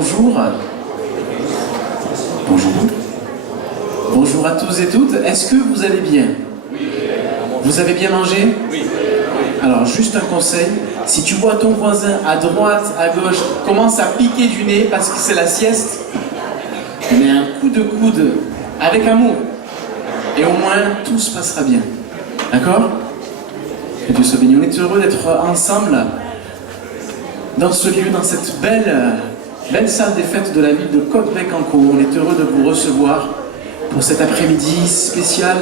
bonjour. Bonjour. Bonjour à tous et toutes. Est-ce que vous allez bien? Vous avez bien mangé? Alors, juste un conseil. Si tu vois ton voisin à droite, à gauche, commence à piquer du nez parce que c'est la sieste, mets un coup de coude avec amour. Et au moins, tout se passera bien. D'accord? Que Dieu soit béni. On est heureux d'être ensemble dans ce lieu, dans cette belle salle des fêtes de la ville de Côte-Bec-en-Caux. On est heureux de vous recevoir pour cet après-midi spécial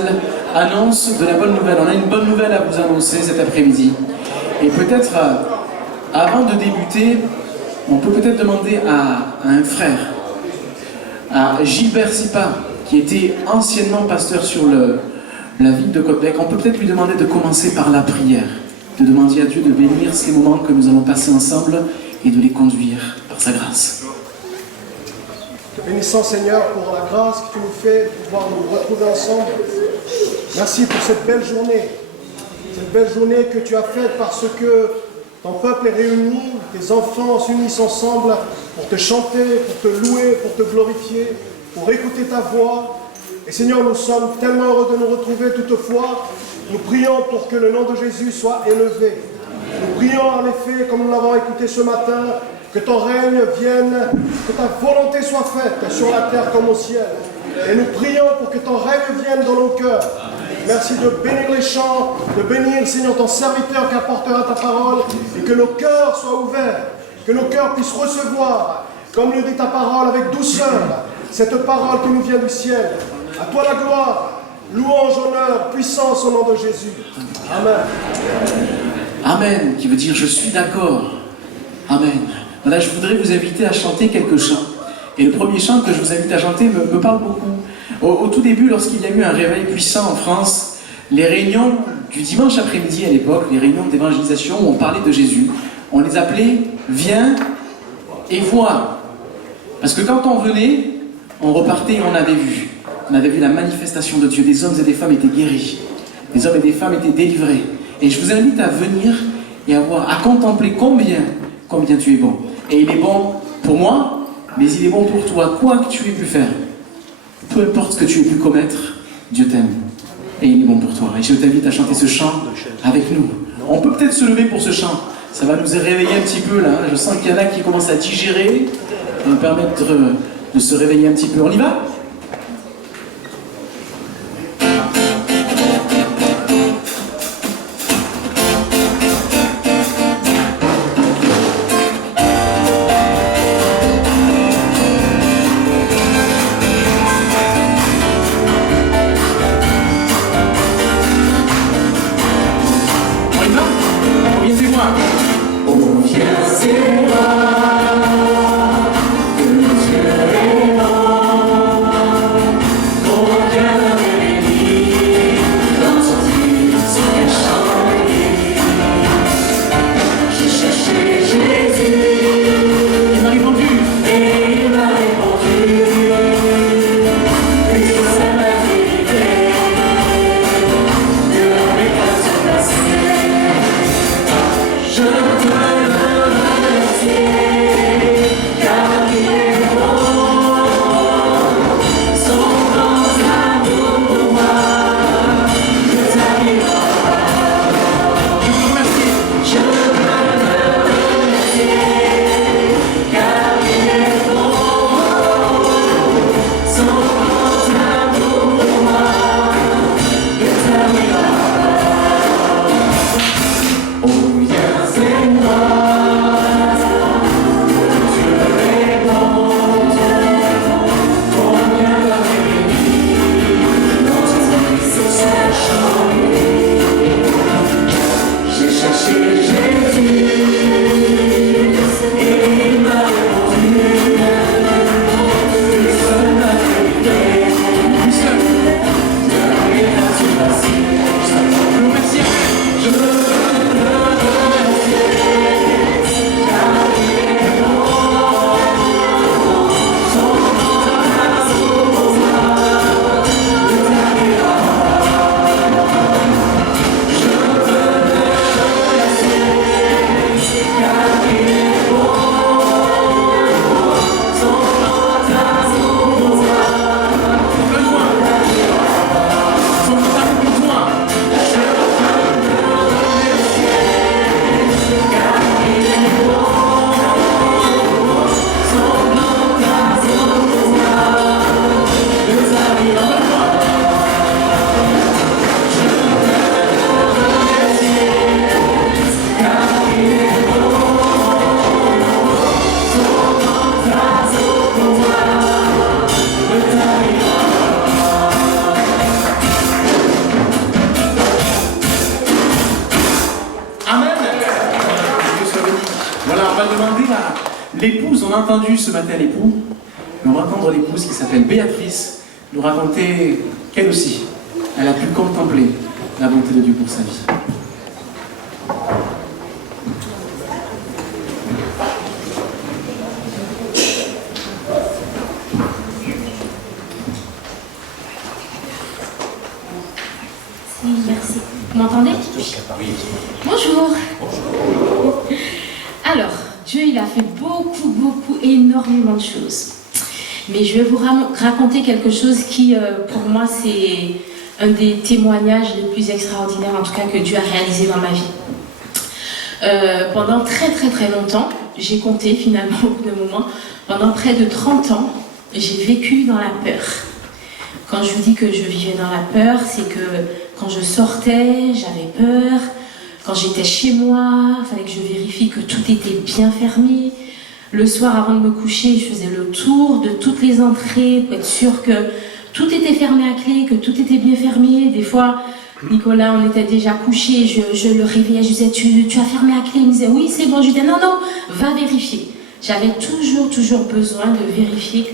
annonce de la bonne nouvelle. On a une bonne nouvelle à vous annoncer cet après-midi. Et peut-être, avant de débuter, on peut peut-être demander à un frère, à Gilbert Sipa, qui était anciennement pasteur sur la ville de Côte-Bec. On peut peut-être lui demander de commencer par la prière, de demander à Dieu de bénir ces moments que nous allons passer ensemble et de les conduire par sa grâce. Te bénissons Seigneur pour la grâce que tu nous fais de pouvoir nous retrouver ensemble. Merci pour cette belle journée que tu as faite parce que ton peuple est réuni, tes enfants s'unissent ensemble pour te chanter, pour te louer, pour te glorifier, pour écouter ta voix. Et Seigneur, nous sommes tellement heureux de nous retrouver toutefois. Nous prions pour que le nom de Jésus soit élevé. Nous prions en effet, comme nous l'avons écouté ce matin, que ton règne vienne, que ta volonté soit faite sur la terre comme au ciel. Et nous prions pour que ton règne vienne dans nos cœurs. Merci de bénir les chants, de bénir, Seigneur, ton serviteur qui apportera ta parole, et que nos cœurs soient ouverts, que nos cœurs puissent recevoir, comme le dit ta parole, avec douceur, cette parole qui nous vient du ciel. À toi la gloire, louange, honneur, puissance au nom de Jésus. Amen. Amen, qui veut dire je suis d'accord. Amen. Voilà, je voudrais vous inviter à chanter quelques chants. Et le premier chant que je vous invite à chanter me parle beaucoup. Au tout début, lorsqu'il y a eu un réveil puissant en France, les réunions du dimanche après-midi à l'époque, les réunions d'évangélisation où on parlait de Jésus, on les appelait « Viens et vois ». Parce que quand on venait, on repartait et on avait vu. On avait vu la manifestation de Dieu. Des hommes et des femmes étaient guéris. Des hommes et des femmes étaient délivrés. Et je vous invite à venir et à contempler combien tu es bon. Et il est bon pour moi, mais il est bon pour toi. Quoi que tu aies pu faire, peu importe ce que tu aies pu commettre, Dieu t'aime. Et il est bon pour toi. Et je t'invite à chanter ce chant avec nous. On peut peut-être se lever pour ce chant. Ça va nous réveiller un petit peu là. Je sens qu'il y en a qui commencent à digérer. Ça va nous permettre de se réveiller un petit peu. On y va ? C'est moi, que Dieu est bon. L'épouse, on a entendu ce matin l'époux, mais on va entendre l'épouse qui s'appelle Béatrice nous raconter qu'elle aussi, elle a pu contempler la bonté de Dieu pour sa vie. Merci. Vous m'entendez? Bonjour. Alors, Dieu, il a fait beaucoup, énormément de choses. Mais je vais vous raconter quelque chose qui, pour moi, c'est un des témoignages les plus extraordinaires, en tout cas, que Dieu a réalisé dans ma vie. Pendant très longtemps, j'ai compté finalement au bout d'un moment, pendant près de 30 ans, j'ai vécu dans la peur. Quand je vous dis que je vivais dans la peur, c'est que quand je sortais, j'avais peur. Quand j'étais chez moi, il fallait que je vérifie que tout était bien fermé. Le soir, avant de me coucher, je faisais le tour de toutes les entrées pour être sûre que tout était fermé à clé, que tout était bien fermé. Des fois, Nicolas, on était déjà couché, je le réveillais, je disais, tu as fermé à clé? Il me disait, oui, c'est bon. Je disais, non, va vérifier. J'avais toujours besoin de vérifier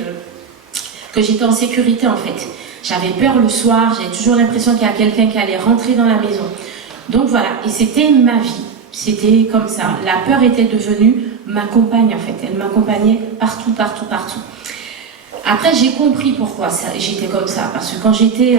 que j'étais en sécurité, en fait. J'avais peur le soir, j'avais toujours l'impression qu'il y a quelqu'un qui allait rentrer dans la maison. Donc voilà, et c'était ma vie. C'était comme ça. La peur était devenue ma compagne, en fait. Elle m'accompagnait partout. Après, j'ai compris pourquoi j'étais comme ça. Parce que quand j'étais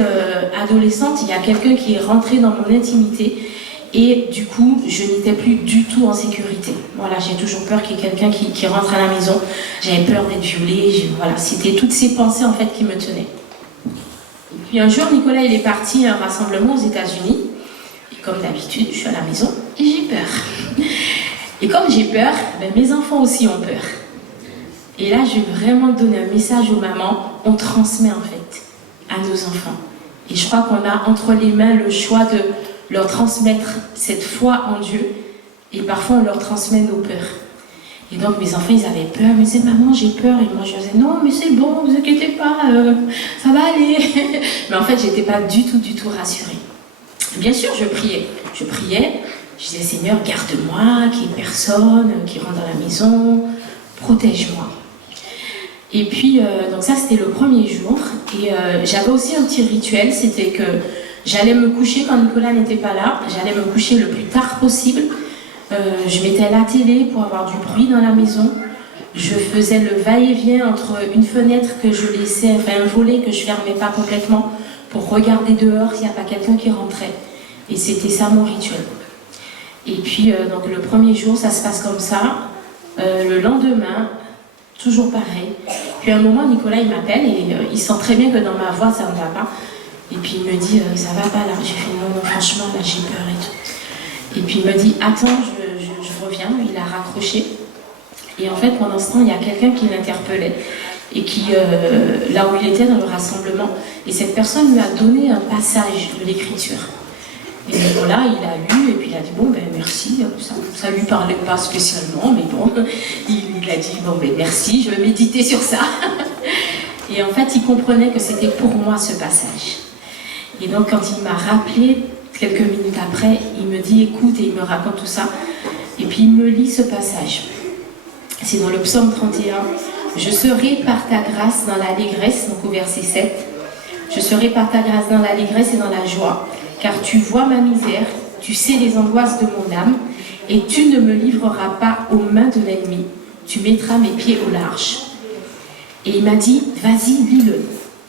adolescente, il y a quelqu'un qui est rentré dans mon intimité. Et du coup, je n'étais plus du tout en sécurité. Voilà, j'ai toujours peur qu'il y ait quelqu'un qui rentre à la maison. J'avais peur d'être violée. Voilà, c'était toutes ces pensées, en fait, qui me tenaient. Et puis un jour, Nicolas, il est parti à un rassemblement aux États-Unis. Et comme d'habitude, je suis à la maison et j'ai peur. Et comme j'ai peur, mes enfants aussi ont peur. Et là, je vais vraiment donner un message aux mamans. On transmet en fait à nos enfants. Et je crois qu'on a entre les mains le choix de leur transmettre cette foi en Dieu. Et parfois, on leur transmet nos peurs. Et donc, mes enfants, ils avaient peur. Ils me disaient, maman, j'ai peur. Et moi, je disais, non, mais c'est bon, ne vous inquiétez pas, ça va aller. Mais en fait, je n'étais pas du tout rassurée. Bien sûr, je priais. Je disais, Seigneur, garde-moi, qu'il n'y ait personne qui rentre dans la maison, protège-moi. Et puis, donc ça, c'était le premier jour. Et j'avais aussi un petit rituel, c'était que j'allais me coucher quand Nicolas n'était pas là. J'allais me coucher le plus tard possible. Je mettais la télé pour avoir du bruit dans la maison. Je faisais le va-et-vient entre une fenêtre que je laissais, enfin un volet que je fermais pas complètement pour regarder dehors s'il n'y a pas quelqu'un qui rentrait. Et c'était ça mon rituel. Et puis, donc le premier jour, ça se passe comme ça. Le lendemain, toujours pareil. Puis à un moment, Nicolas, il m'appelle et il sent très bien que dans ma voix, ça ne va pas. Et puis il me dit, ça va pas là. J'ai fait, non, franchement, là, j'ai peur et tout. Et puis il me dit, attends, je reviens. Il a raccroché. Et en fait, pendant ce temps, il y a quelqu'un qui l'interpellait. Et qui, là où il était dans le rassemblement. Et cette personne lui a donné un passage de l'écriture. Et voilà, il a lu, et puis il a dit, bon, ben merci, ça lui parlait pas spécialement, mais bon, il a dit, bon, ben merci, je vais méditer sur ça. Et en fait, il comprenait que c'était pour moi ce passage. Et donc, quand il m'a rappelé, quelques minutes après, il me dit, écoute, et il me raconte tout ça, et puis il me lit ce passage. C'est dans le psaume 31, je serai par ta grâce dans l'allégresse, donc au verset 7, je serai par ta grâce dans l'allégresse et dans la joie. Car tu vois ma misère, tu sais les angoisses de mon âme, et tu ne me livreras pas aux mains de l'ennemi. Tu mettras mes pieds au large. Et il m'a dit, vas-y, lis-le.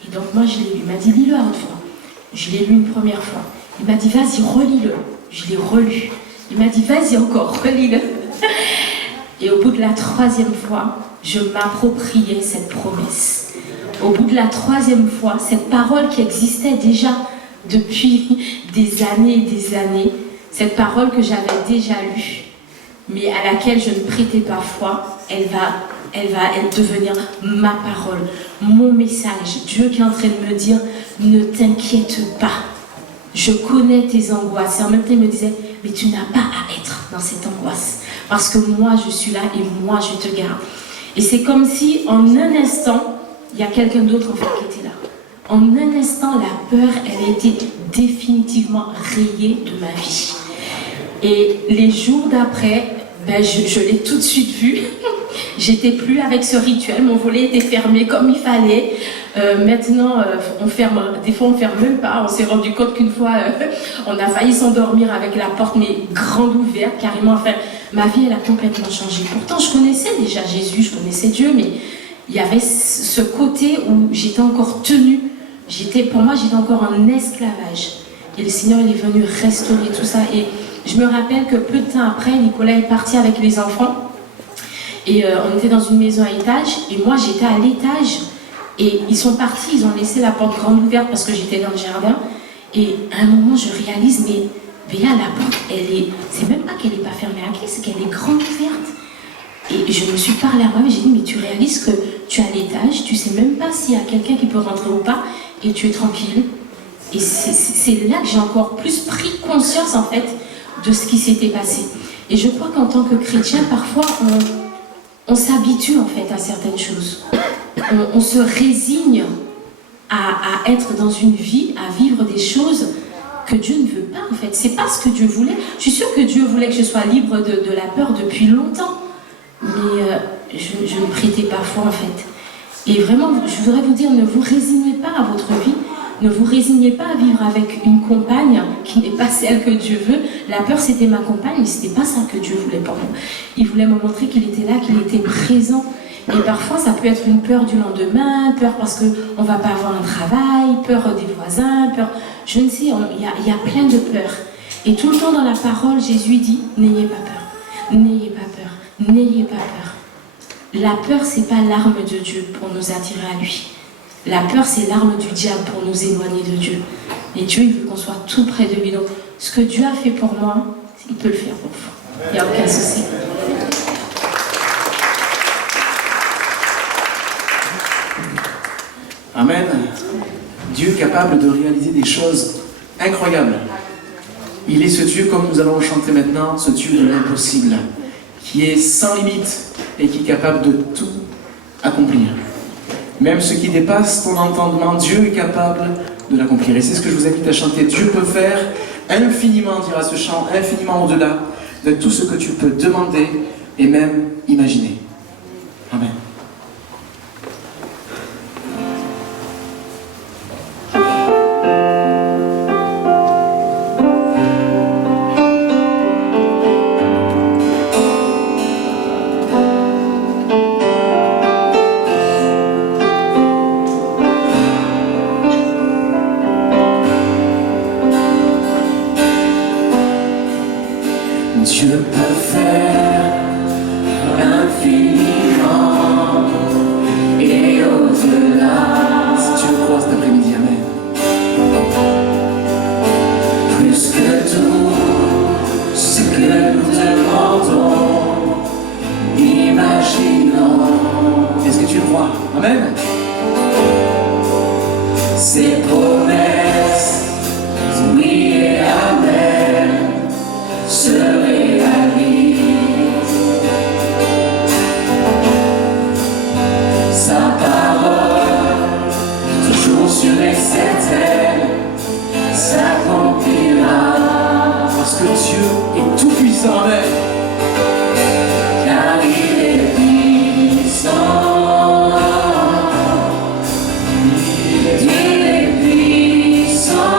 Et donc moi je l'ai lu. Il m'a dit, lis-le à haute voix. Je l'ai lu une première fois. Il m'a dit, vas-y, relis-le. Je l'ai relu. Il m'a dit, vas-y encore, relis-le. Et au bout de la 3e fois, je m'appropriais cette promesse. Au bout de la 3e fois, cette parole qui existait déjà depuis des années, cette parole que j'avais déjà lue, mais à laquelle je ne prêtais pas foi, elle va devenir ma parole, mon message. Dieu qui est en train de me dire, ne t'inquiète pas, je connais tes angoisses. Et en même temps, il me disait, mais tu n'as pas à être dans cette angoisse, parce que moi, je suis là et moi, je te garde. Et c'est comme si, en un instant, il y a quelqu'un d'autre en fait qui était là. En un instant, la peur, elle a été définitivement rayée de ma vie. Et les jours d'après, je l'ai tout de suite vu. J'étais plus avec ce rituel, mon volet était fermé comme il fallait. Maintenant, on ferme, des fois on ferme même pas. On s'est rendu compte qu'une fois, on a failli s'endormir avec la porte mais grande ouverte, carrément. Enfin, ma vie, elle a complètement changé. Pourtant, je connaissais déjà Jésus, je connaissais Dieu, mais il y avait ce côté où j'étais encore tenue. Pour moi, j'étais encore en esclavage. Et le Seigneur, il est venu restaurer tout ça. Et je me rappelle que peu de temps après, Nicolas est parti avec les enfants. Et on était dans une maison à étage. Et moi, j'étais à l'étage. Et ils sont partis, ils ont laissé la porte grande ouverte parce que j'étais dans le jardin. Et à un moment, je réalise, mais Béa, la porte, c'est même pas qu'elle n'est pas fermée à clé, c'est qu'elle est grande ouverte. Et je me suis parlé à moi, j'ai dit, mais tu réalises que tu es à l'étage, tu sais même pas s'il y a quelqu'un qui peut rentrer ou pas, et tu es tranquille. Et c'est là que j'ai encore plus pris conscience, en fait, de ce qui s'était passé. Et je crois qu'en tant que chrétien, parfois, on s'habitue, en fait, à certaines choses. On se résigne à être dans une vie, à vivre des choses que Dieu ne veut pas, en fait. C'est pas ce que Dieu voulait. Je suis sûre que Dieu voulait que je sois libre de la peur depuis longtemps. Mais je ne prêtais pas foi, en fait. Et vraiment, je voudrais vous dire, ne vous résignez pas à votre vie. Ne vous résignez pas à vivre avec une compagne qui n'est pas celle que Dieu veut. La peur, c'était ma compagne, mais c'était pas ça que Dieu voulait pour moi. Il voulait me montrer qu'il était là, qu'il était présent. Et parfois, ça peut être une peur du lendemain, peur parce qu'on ne va pas avoir un travail, peur des voisins, peur... Je ne sais, il y a plein de peurs. Et tout le temps dans la parole, Jésus dit, n'ayez pas peur, n'ayez pas peur, n'ayez pas peur. La peur, ce n'est pas l'arme de Dieu pour nous attirer à lui. La peur, c'est l'arme du diable pour nous éloigner de Dieu. Et Dieu, il veut qu'on soit tout près de lui. Donc, ce que Dieu a fait pour moi, il peut le faire pour vous. Il n'y a aucun souci. Amen. Dieu est capable de réaliser des choses incroyables. Il est ce Dieu, comme nous allons chanter maintenant, ce Dieu de l'impossible, qui est sans limite et qui est capable de tout accomplir. Même ce qui dépasse ton entendement, Dieu est capable de l'accomplir. Et c'est ce que je vous invite à chanter. Dieu peut faire infiniment, dira ce chant, infiniment au-delà de tout ce que tu peux demander et même imaginer. Amen. Dieu peut faire infiniment et au-delà. Si tu le crois cet après-midi, amen. Plus que tout ce que nous demandons, imaginons. Est-ce que tu le crois? Amen. Ses promesses, oui et amen, se réalisent. Sa parole, toujours sûre et certaine, s'accomplira. Parce que Dieu est tout puissant, amen. Car il est puissant. Il est puissant.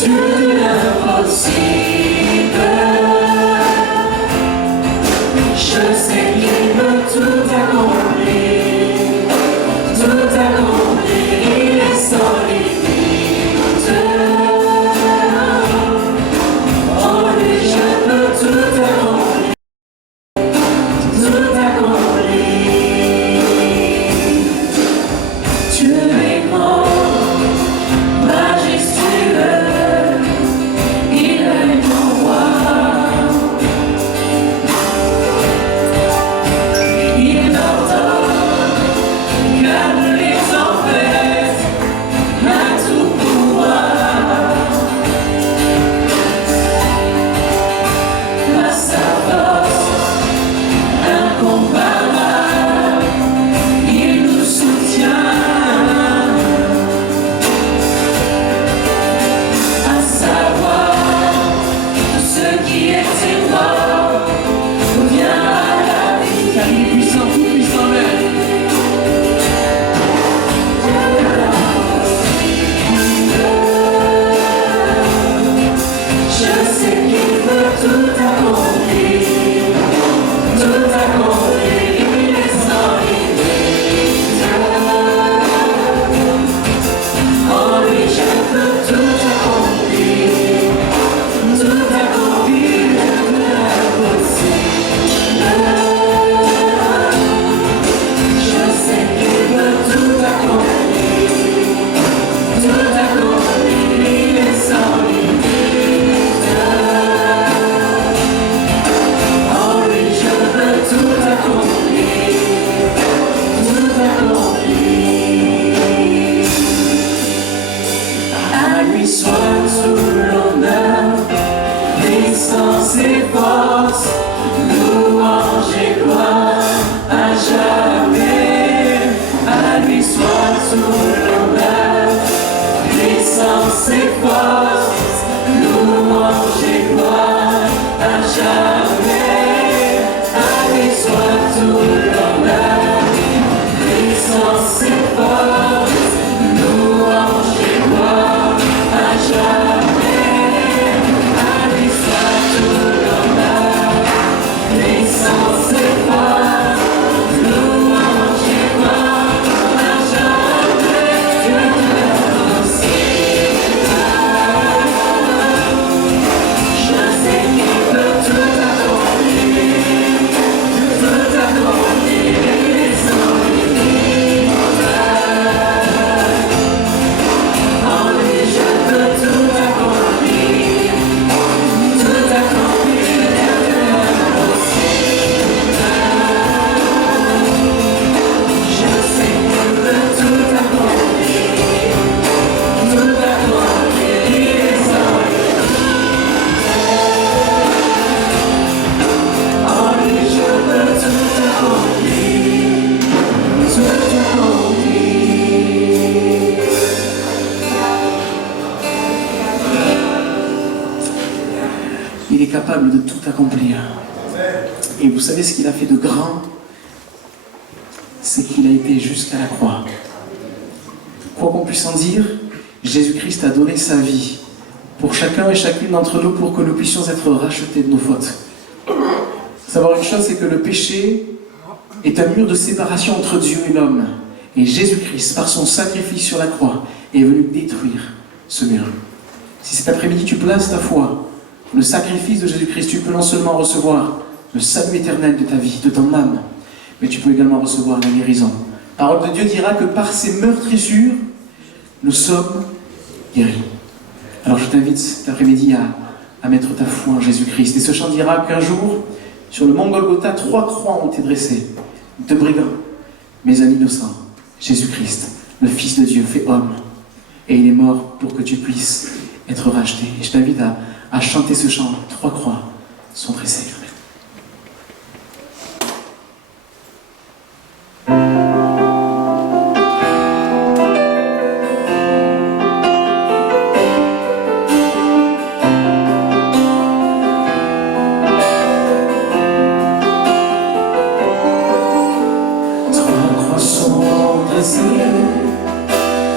Dieu de l'impossible. Je sais qu'il peut tout accomplir, tout accomplir, il est sans limite. En lui je peux tout accomplir, tout accomplir. Dieu est grand, majestueux, il a une lui soit tout l'honneur, puissance et force, louange et gloire à jamais. À lui soit tout l'honneur, puissance et force, louange et gloire à jamais. À lui soit tout l'honneur, puissance et force, louange et gloire à jamais. À lui soit tout l'honneur, puissance et force, louange et gloire à jamais. Je sais qu'il peut tout accomplir, tout accomplir sans limite. En lui je peux tout accomplir, tout accomplir l'impossible. Je sais qu'il peut tout accomplir, tout accomplir sans limite. En lui je peux tout accomplir, tout accomplir. Il est capable de tout accomplir. Et vous savez ce qu'il a fait de grand? C'est qu'il a été jusqu'à la croix. Quoi qu'on puisse en dire, Jésus-Christ a donné sa vie pour chacun et chacune d'entre nous pour que nous puissions être rachetés de nos fautes. Savoir une chose, c'est que le péché est un mur de séparation entre Dieu et l'homme. Et Jésus-Christ, par son sacrifice sur la croix, est venu détruire ce mur. Si cet après-midi tu places ta foi, le sacrifice de Jésus-Christ, tu peux non seulement recevoir le salut éternel de ta vie, de ton âme, mais tu peux également recevoir la guérison. La parole de Dieu dira que par ses meurtrissures, nous sommes guéris. Alors je t'invite cet après-midi à mettre ta foi en Jésus-Christ. Et ce chant dira qu'un jour, sur le mont Golgotha, 3 croix ont été dressées. 2 brigands, mais un innocent, Jésus-Christ, le Fils de Dieu, fait homme. Et il est mort pour que tu puisses être racheté. Et je t'invite à chanter ce chant. 3 croix sont dressées.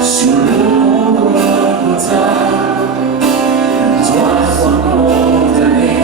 Sur le mont Golgotha, 3 condamnés,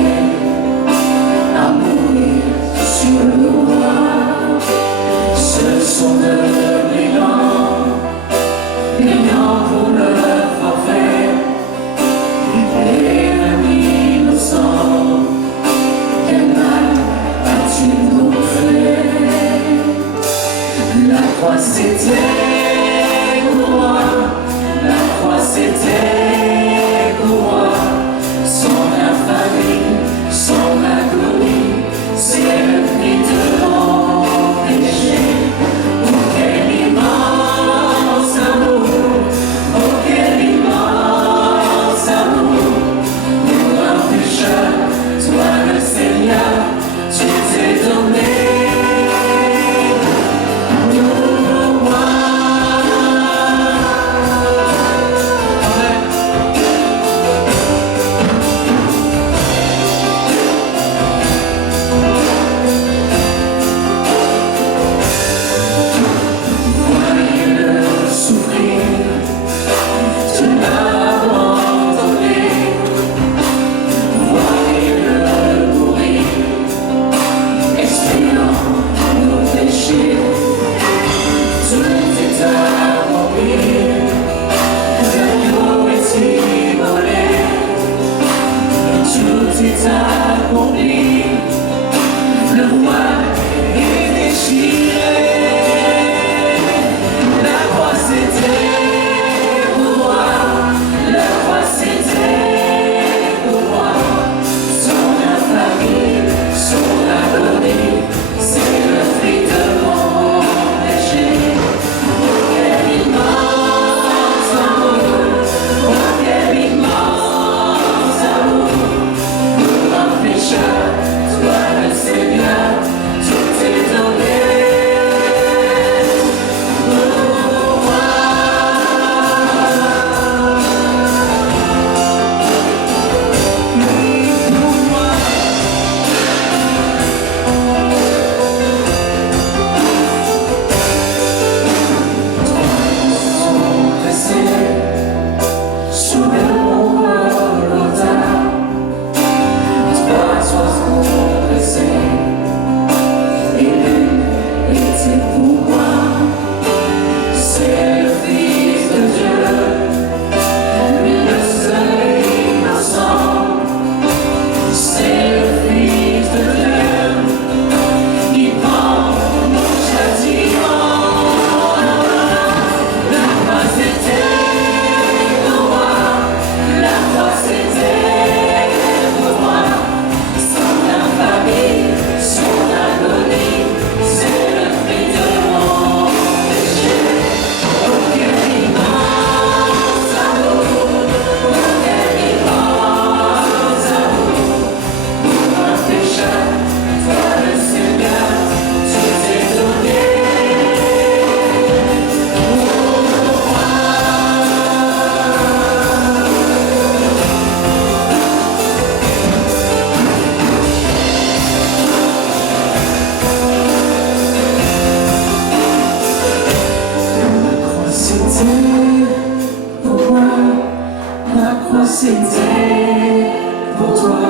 c'était pour toi,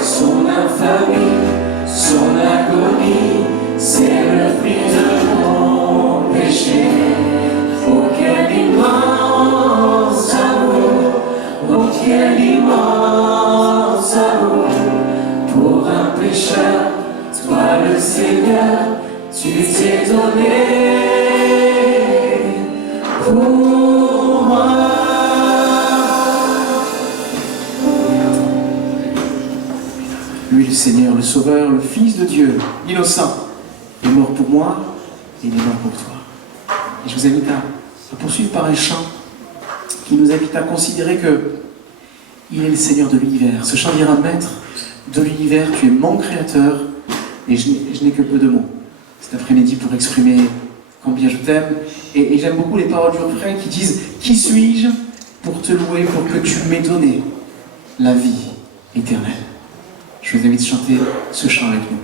son infamie, son agonie, c'est le prix de mon péché. Oh quel immense amour, oh quel immense amour, pour un pécheur, toi le Seigneur, tu t'es donné pour moi. Lui le Seigneur, le Sauveur, le Fils de Dieu, innocent, est mort pour moi et il est mort pour toi. Et je vous invite à poursuivre par un chant qui nous invite à considérer que il est le Seigneur de l'univers. Ce chant dira: Maître de l'univers, tu es mon Créateur, et je n'ai que peu de mots cet après-midi pour exprimer combien je t'aime. Et j'aime beaucoup les paroles du refrain qui disent: Qui suis-je pour te louer, pour que tu m'aies donné la vie éternelle. Je vous invite à chanter ce chant avec nous.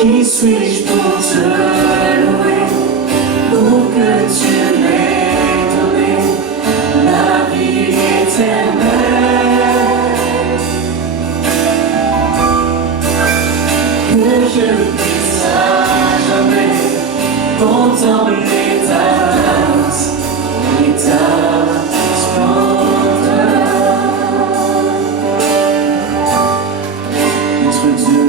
Qui suis-je pour te louer, pour que tu m'aies donné la vie éternelle, que je puisse à jamais contempler ta grâce et ta splendeur. Notre Dieu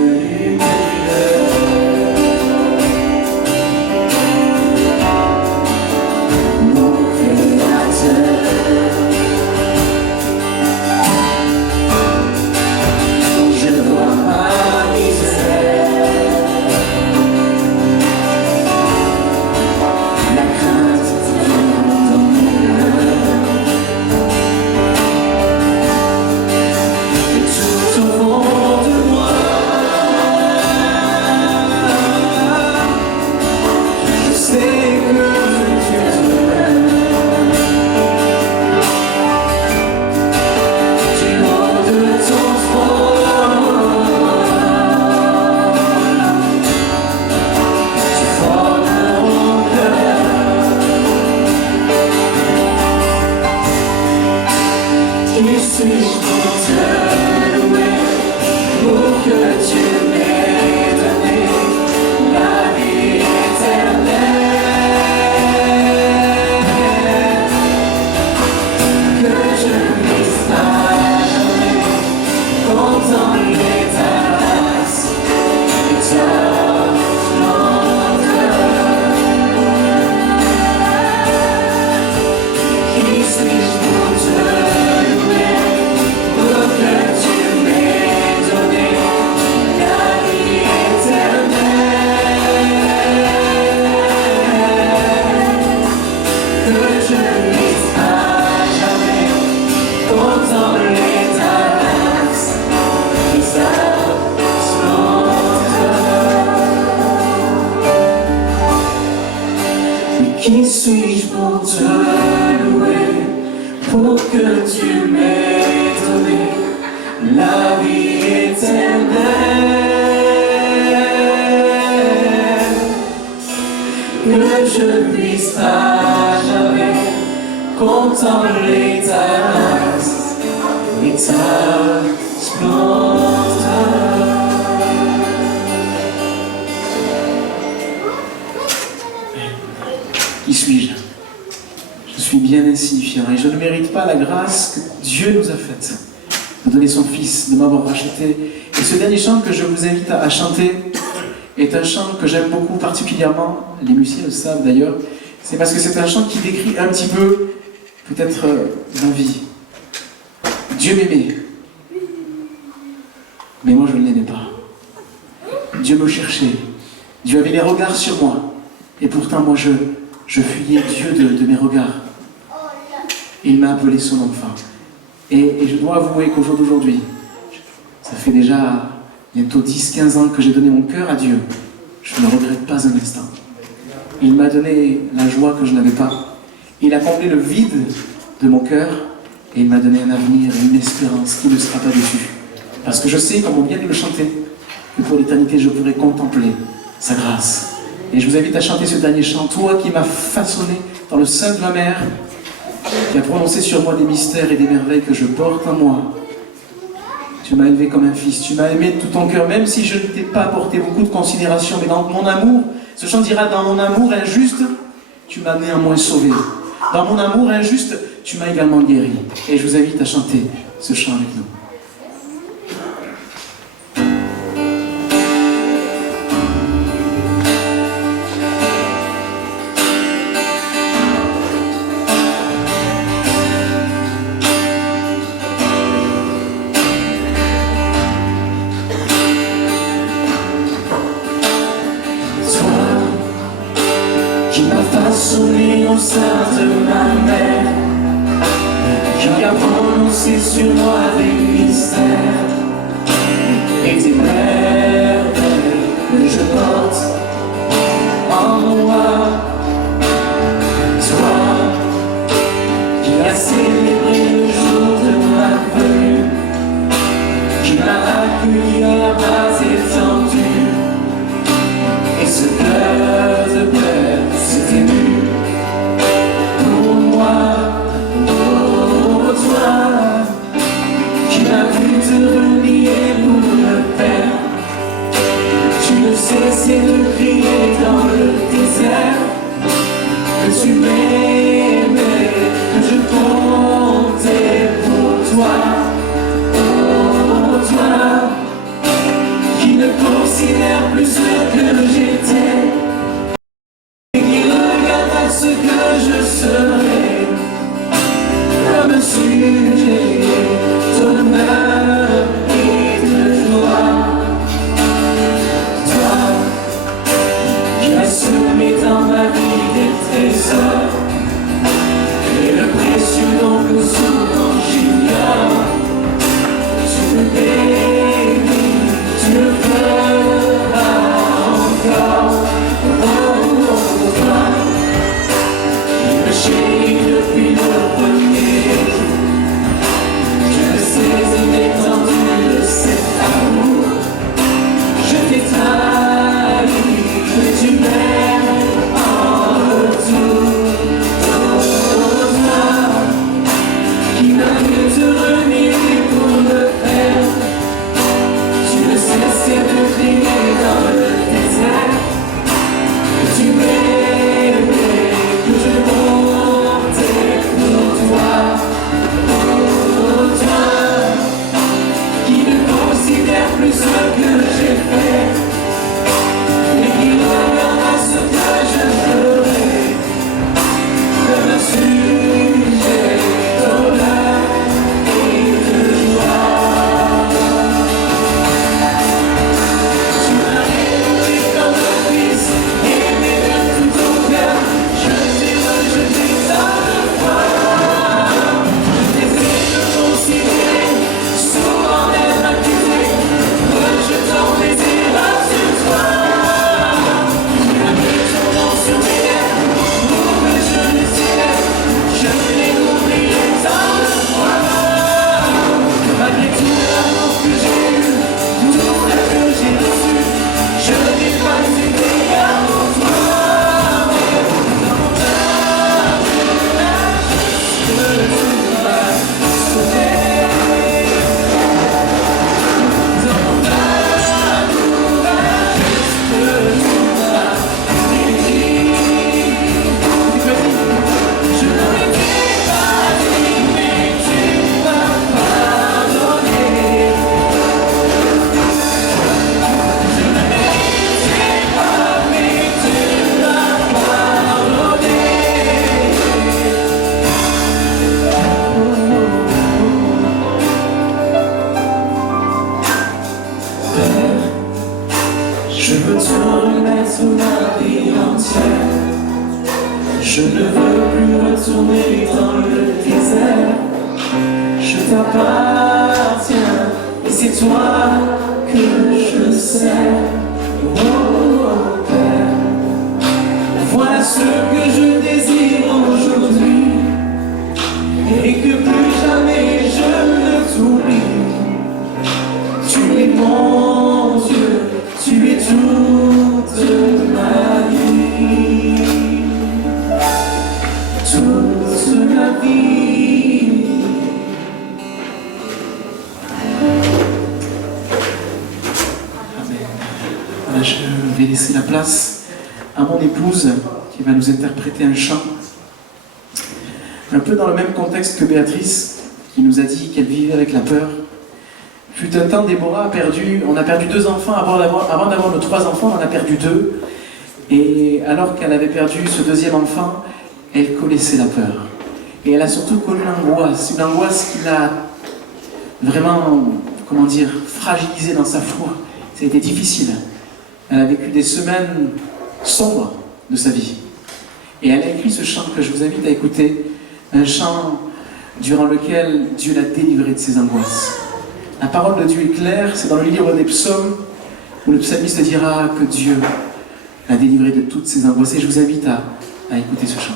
Qui suis-je pour te louer, pour que tu m'aies donné la vie éternelle, contempler ta grâce et ta splendeur. Qui suis-je? Je suis bien insignifiant et je ne mérite pas la grâce que Dieu nous a faite, de donner son Fils, de m'avoir racheté. Et ce dernier chant que je vous invite à chanter est un chant que j'aime beaucoup particulièrement, les musiciens le savent d'ailleurs, c'est parce que c'est un chant qui décrit un petit peu, peut-être, ma vie. Dieu m'aimait, mais moi je ne l'aimais pas. Dieu me cherchait, Dieu avait des regards sur moi, et pourtant moi je fuyais Dieu de mes regards. Il m'a appelé son enfant. Et je dois avouer qu'au jour d'aujourd'hui, ça fait déjà bientôt 10-15 ans que j'ai donné mon cœur à Dieu. Je ne regrette pas un instant. Il m'a donné la joie que je n'avais pas. Il a comblé le vide de mon cœur et il m'a donné un avenir et une espérance qui ne sera pas déçue. Parce que je sais, comme on vient de le chanter, que pour l'éternité je pourrai contempler sa grâce. Et je vous invite à chanter ce dernier chant. Toi qui m'as façonné dans le sein de ma mère, qui a prononcé sur moi des mystères et des merveilles que je porte en moi. Tu m'as élevé comme un fils, tu m'as aimé de tout ton cœur, même si je ne t'ai pas apporté beaucoup de considération, mais dans mon amour, ce chant dira, dans mon amour injuste, tu m'as néanmoins sauvé. Dans mon amour injuste, tu m'as également guéri. Et je vous invite à chanter ce chant avec nous. Façonné au sein de ma mère, qui a prononcé sur moi des mystères et des merveilles que je porte en moi. Toi qui as célébré le jour de ma venue, qui m'as accueilli à la base étendue, et ce cœur de père s'est ému pour moi, pour toi, qui m'as vu te relier pour le Père. Tu ne cessais de crier dans le désert que tu m'aimais, que je comptais pour toi, qui ne considère plus ce que j'étais et qui regarde à ce que je serai comme un sujet d'honneur et de joie. Toi qui as semé dans ma vie des trésors et le précieux don que souvent j'ignore, tu me bénis, tu me feras Je veux te remettre ma vie entière. Je ne veux plus retourner dans le désert. Je t'appartiens et c'est toi que je sers. Oh Père, voilà ce que je désire aujourd'hui et que plus jamais je ne t'oublie. Tu es mon Dieu, tu es toute ma vie, toute ma vie. Amen. Voilà, je vais laisser la place à mon épouse qui va nous interpréter un chant un peu dans le même contexte que Béatrice, qui nous a dit qu'elle vivait avec la peur. Fut un temps, Déborah on a perdu 2 enfants, avant d'avoir nos 3 enfants, on en a perdu 2. Et alors qu'elle avait perdu ce 2e enfant, elle connaissait la peur. Et elle a surtout connu l'angoisse, une angoisse qui l'a vraiment, fragilisée dans sa foi. Ça a été difficile. Elle a vécu des semaines sombres de sa vie. Et elle a écrit ce chant que je vous invite à écouter, un chant durant lequel Dieu l'a délivrée de ses angoisses. La parole de Dieu est claire, c'est dans le livre des psaumes où le psalmiste dira que Dieu l'a délivré de toutes ses angoisses. Et je vous invite à écouter ce chant.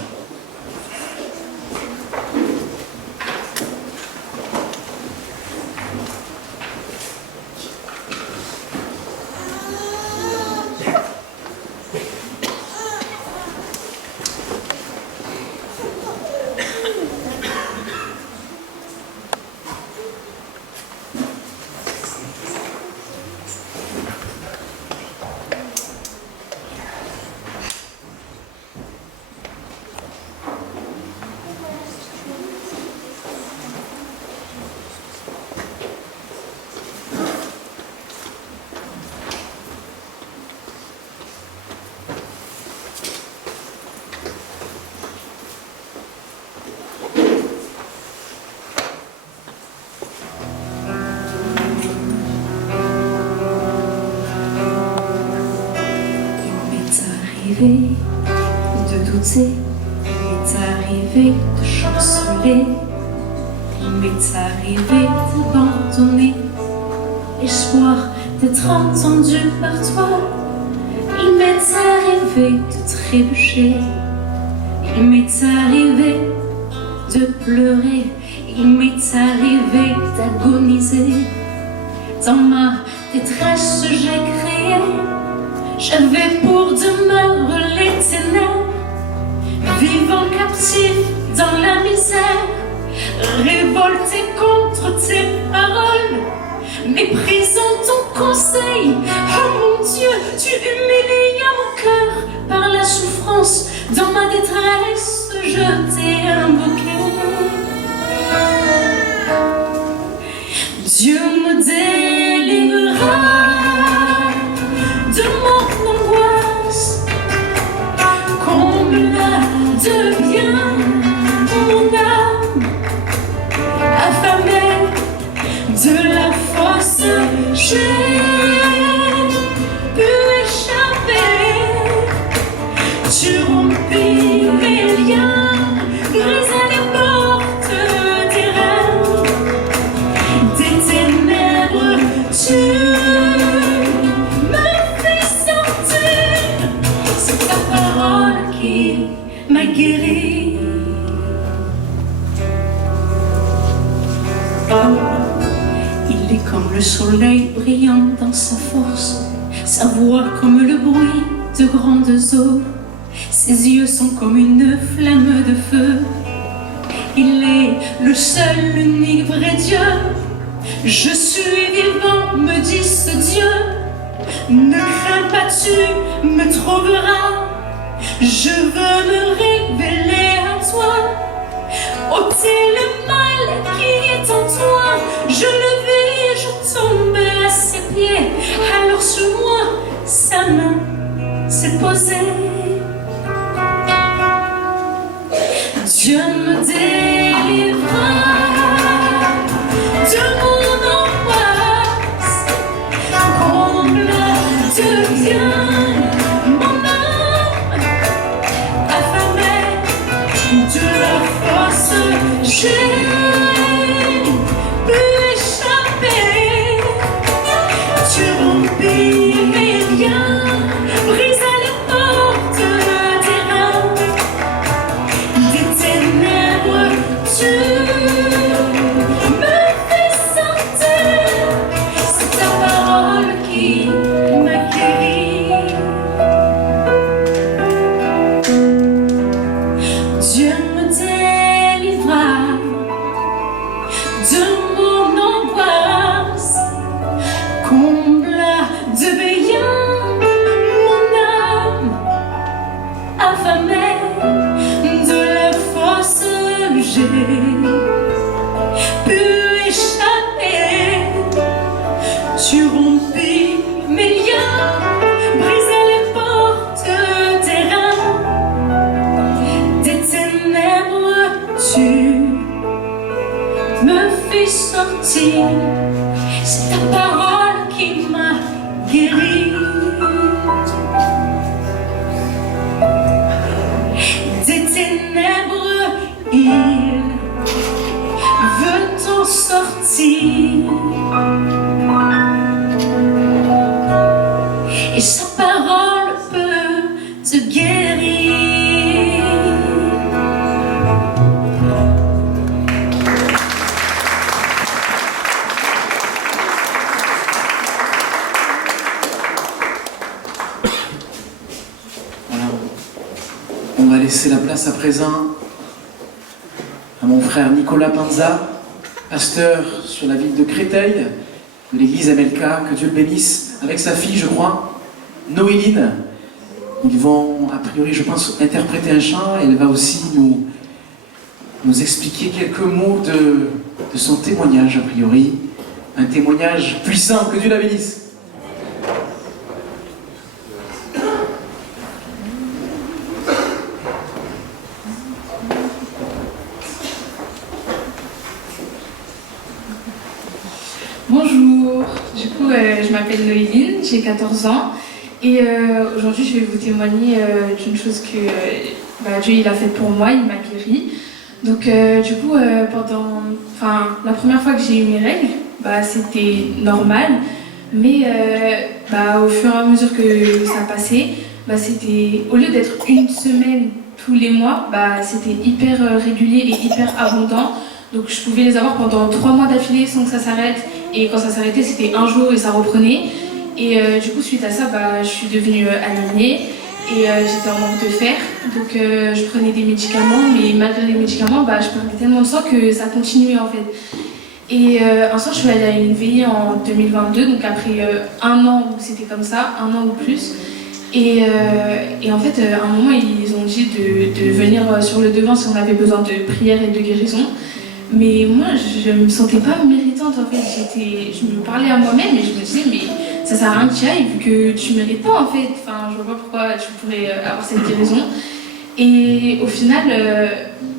De douter, il m'est arrivé de chanceler, il m'est arrivé d'abandonner l'espoir d'être entendu par toi, il m'est arrivé de trébucher, il m'est arrivé de pleurer, il m'est arrivé d'agoniser. Dans ma détresse j'ai crié, j'avais pour demeure les ténèbres, vivant captif dans la misère, révolté contre tes paroles, méprisant ton conseil. Oh mon Dieu, tu humilies mon cœur par la souffrance. Dans ma détresse, je t'ai invoqué. Dieu me délivrera de mon angoisse, comble-la de bien mon âme, affamée de la force, j'ai pu échapper. Tu rompis mes liens, brisa les portes des rêves, des ténèbres, tu m'a guéri. Il est comme le soleil brillant dans sa force, sa voix comme le bruit de grandes eaux, ses yeux sont comme une flamme de feu. Il est le seul, l'unique vrai Dieu. Je suis vivant, me dit ce Dieu. Ne crains pas, tu me trouveras. Je veux me révéler à toi, ôter le mal qui est en toi. Je le vis, je tombe à ses pieds. Alors sur moi, sa main s'est posée. Dieu me délivra de mon angoisse, comble de bien va laisser la place à présent à mon frère Nicolas Panza, pasteur sur la ville de Créteil, de l'église MLK, que Dieu le bénisse, avec sa fille, je crois, Noéline. Ils vont, a priori, je pense, interpréter un chant, et elle va aussi nous expliquer quelques mots de son témoignage, a priori. Un témoignage puissant, que Dieu la bénisse. Bonjour, du coup je m'appelle Noéline, j'ai 14 ans et aujourd'hui je vais vous témoigner d'une chose que Dieu il a faite pour moi, il m'a guéri. Donc du coup la première fois que j'ai eu mes règles, c'était normal, mais au fur et à mesure que ça passait, c'était, au lieu d'être une semaine tous les mois, c'était hyper régulier et hyper abondant. Donc je pouvais les avoir pendant 3 mois d'affilée sans que ça s'arrête. Et quand ça s'arrêtait, c'était un jour et ça reprenait. Et du coup, suite à ça, je suis devenue anémiée et j'étais en manque de fer. Donc je prenais des médicaments, mais malgré les médicaments, je perdais tellement de sang que ça continuait en fait. Et un soir, je suis allée à une veillée en 2022, donc après un an où c'était comme ça, un an ou plus. Et en fait, à un moment, ils ont dit de venir sur le devant si on avait besoin de prière et de guérison. Mais moi, je me sentais pas méritante en fait. Je me parlais à moi-même et je me disais, mais ça sert à rien que tu ailles vu que tu mérites pas en fait. Enfin, je vois pas pourquoi tu pourrais avoir cette guérison. Et au final,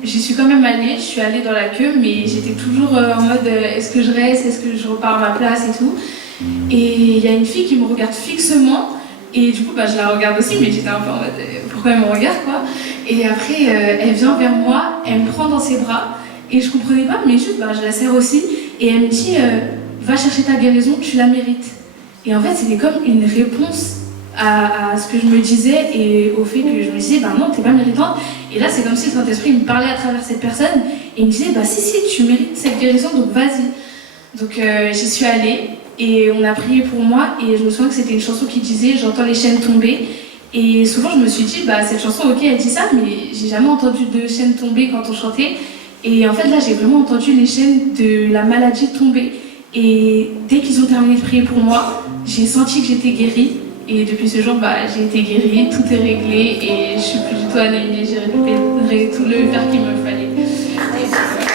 j'y suis quand même allée. Je suis allée dans la queue, mais j'étais toujours en mode est-ce que je reste, est-ce que je repars à ma place et tout. Et il y a une fille qui me regarde fixement. Et du coup, je la regarde aussi, mais j'étais un peu en mode pourquoi elle me regarde quoi. Et après, elle vient vers moi, elle me prend dans ses bras. Et je comprenais pas, mais juste, je la serre aussi. Et elle me dit, va chercher ta guérison, tu la mérites. Et en fait, c'était comme une réponse à ce que je me disais et au fait que je me disais, non, t'es pas méritante. Et là, c'est comme si le Saint-Esprit me parlait à travers cette personne et il me disait, si, tu mérites cette guérison, donc vas-y. Donc j'y suis allée et on a prié pour moi. Et je me souviens que c'était une chanson qui disait, j'entends les chaînes tomber. Et souvent, je me suis dit, cette chanson, ok, elle dit ça, mais j'ai jamais entendu de chaînes tomber quand on chantait. Et en fait, là, j'ai vraiment entendu les chaînes de la maladie tomber. Et dès qu'ils ont terminé de prier pour moi, j'ai senti que j'étais guérie. Et depuis ce jour, j'ai été guérie, tout est réglé et je suis plus du tout anémiée. J'ai récupéré tout le fer qu'il me fallait. Rien ne peut nous séparer.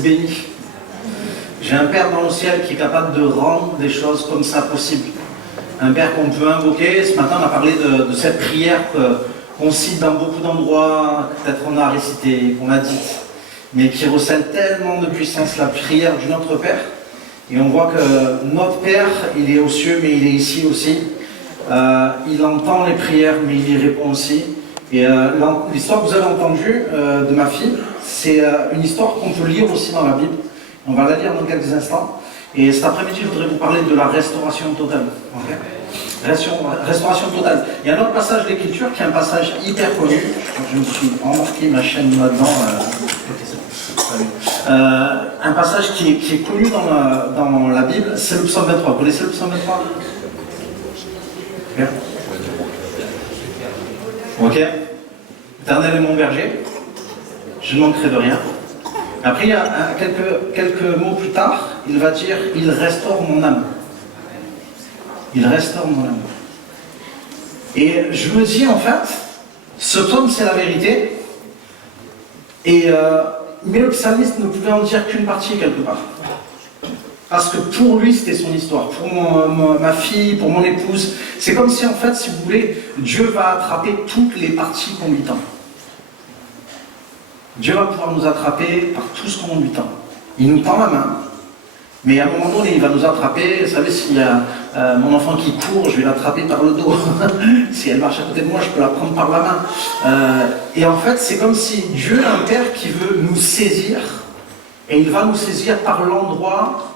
béni. J'ai un Père dans le ciel qui est capable de rendre des choses comme ça possibles. Un Père qu'on peut invoquer. Ce matin, on a parlé de cette prière qu'on cite dans beaucoup d'endroits, peut-être on a récité, qu'on a dite, mais qui recèle tellement de puissance, la prière du Notre Père. Et on voit que notre Père, il est aux cieux, mais il est ici aussi. Il entend les prières, mais il y répond aussi. Et l'histoire que vous avez entendue de ma fille, c'est une histoire qu'on peut lire aussi dans la Bible. On va la lire dans quelques instants. Et cet après-midi, je voudrais vous parler de la restauration totale. Okay, restauration totale. Il y a un autre passage de l'Écriture qui est un passage hyper connu. Je crois que je me suis embarqué ma chaîne là-dedans. Un passage qui est connu dans la Bible, c'est le psaume 23. Vous connaissez le psaume 23? Bien. Ok. Éternel est mon berger, je ne manquerai de rien. Après, il y a quelques mots plus tard, il va dire « Il restaure mon âme ». Il restaure mon âme. Et je me dis, en fait, ce psaume, c'est la vérité. Mais le psalmiste ne pouvait en dire qu'une partie quelque part. Parce que pour lui, c'était son histoire. Pour ma fille, pour mon épouse. C'est comme si, en fait, si vous voulez, Dieu va attraper toutes les parties qu'on lui tend. Dieu va pouvoir nous attraper par tout ce qu'on lui tend. Il nous tend la main, mais à un moment donné, il va nous attraper. Vous savez, s'il y a mon enfant qui court, je vais l'attraper par le dos. Si elle marche à côté de moi, je peux la prendre par la main. Et en fait, c'est comme si Dieu a un Père qui veut nous saisir, et il va nous saisir par l'endroit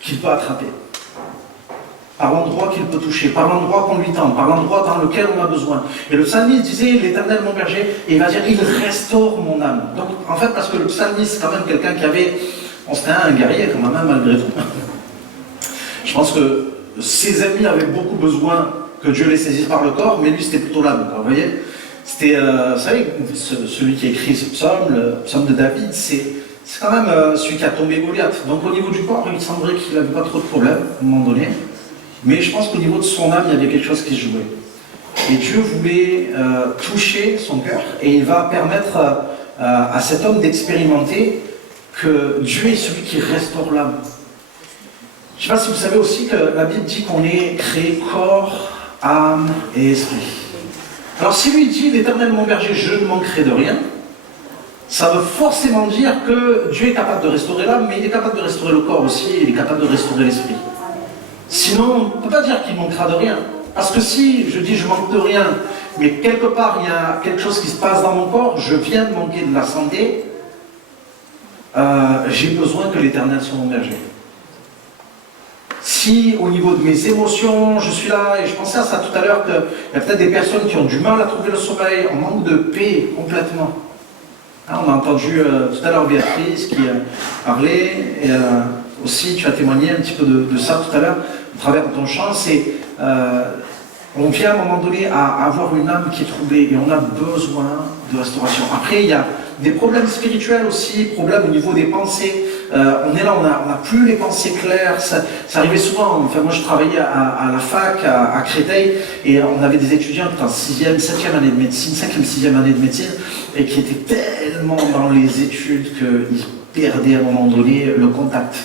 qu'il peut attraper, par l'endroit qu'il peut toucher, par l'endroit qu'on lui tend, par l'endroit dans lequel on a besoin. Et le psalmiste disait, l'Éternel mon berger, et il va dire, il restaure mon âme. Donc, en fait, parce que le psalmiste, c'est quand même quelqu'un qui avait, c'était un guerrier quand même, malgré tout. Je pense que ses amis avaient beaucoup besoin que Dieu les saisisse par le corps, mais lui, c'était plutôt l'âme, vous voyez. C'était, vous savez, celui qui écrit ce psaume, le psaume de David, c'est quand même celui qui a tombé Goliath. Donc, au niveau du corps, il semblerait qu'il n'avait pas trop de problèmes, à un moment donné. Mais je pense qu'au niveau de son âme, il y avait quelque chose qui se jouait. Et Dieu voulait toucher son cœur, et il va permettre à cet homme d'expérimenter que Dieu est celui qui restaure l'âme. Je ne sais pas si vous savez aussi que la Bible dit qu'on est créé corps, âme et esprit. Alors si lui dit, l'Éternel mon berger, je ne manquerai de rien, ça veut forcément dire que Dieu est capable de restaurer l'âme, mais il est capable de restaurer le corps aussi, il est capable de restaurer l'esprit. Sinon, on ne peut pas dire qu'il manquera de rien. Parce que si je dis je manque de rien, mais quelque part il y a quelque chose qui se passe dans mon corps, je viens de manquer de la santé, j'ai besoin que l'Éternel soit mon berger. Si au niveau de mes émotions, je suis là, et je pensais à ça tout à l'heure, qu'il y a peut-être des personnes qui ont du mal à trouver le sommeil, on manque de paix complètement. Hein, on a entendu tout à l'heure Béatrice qui parlait, et aussi tu as témoigné un petit peu de ça tout à l'heure, au travers de ton chant, c'est on vient à un moment donné à avoir une âme qui est troublée, et on a besoin de restauration. Après, il y a des problèmes spirituels aussi, problèmes au niveau des pensées. On est là, on n'a plus les pensées claires. Ça arrivait souvent. Enfin, moi, je travaillais à la fac, à Créteil, et on avait des étudiants en 6e, 7e année de médecine, 5e, 6e année de médecine, et qui étaient tellement dans les études qu'ils perdaient à un moment donné le contact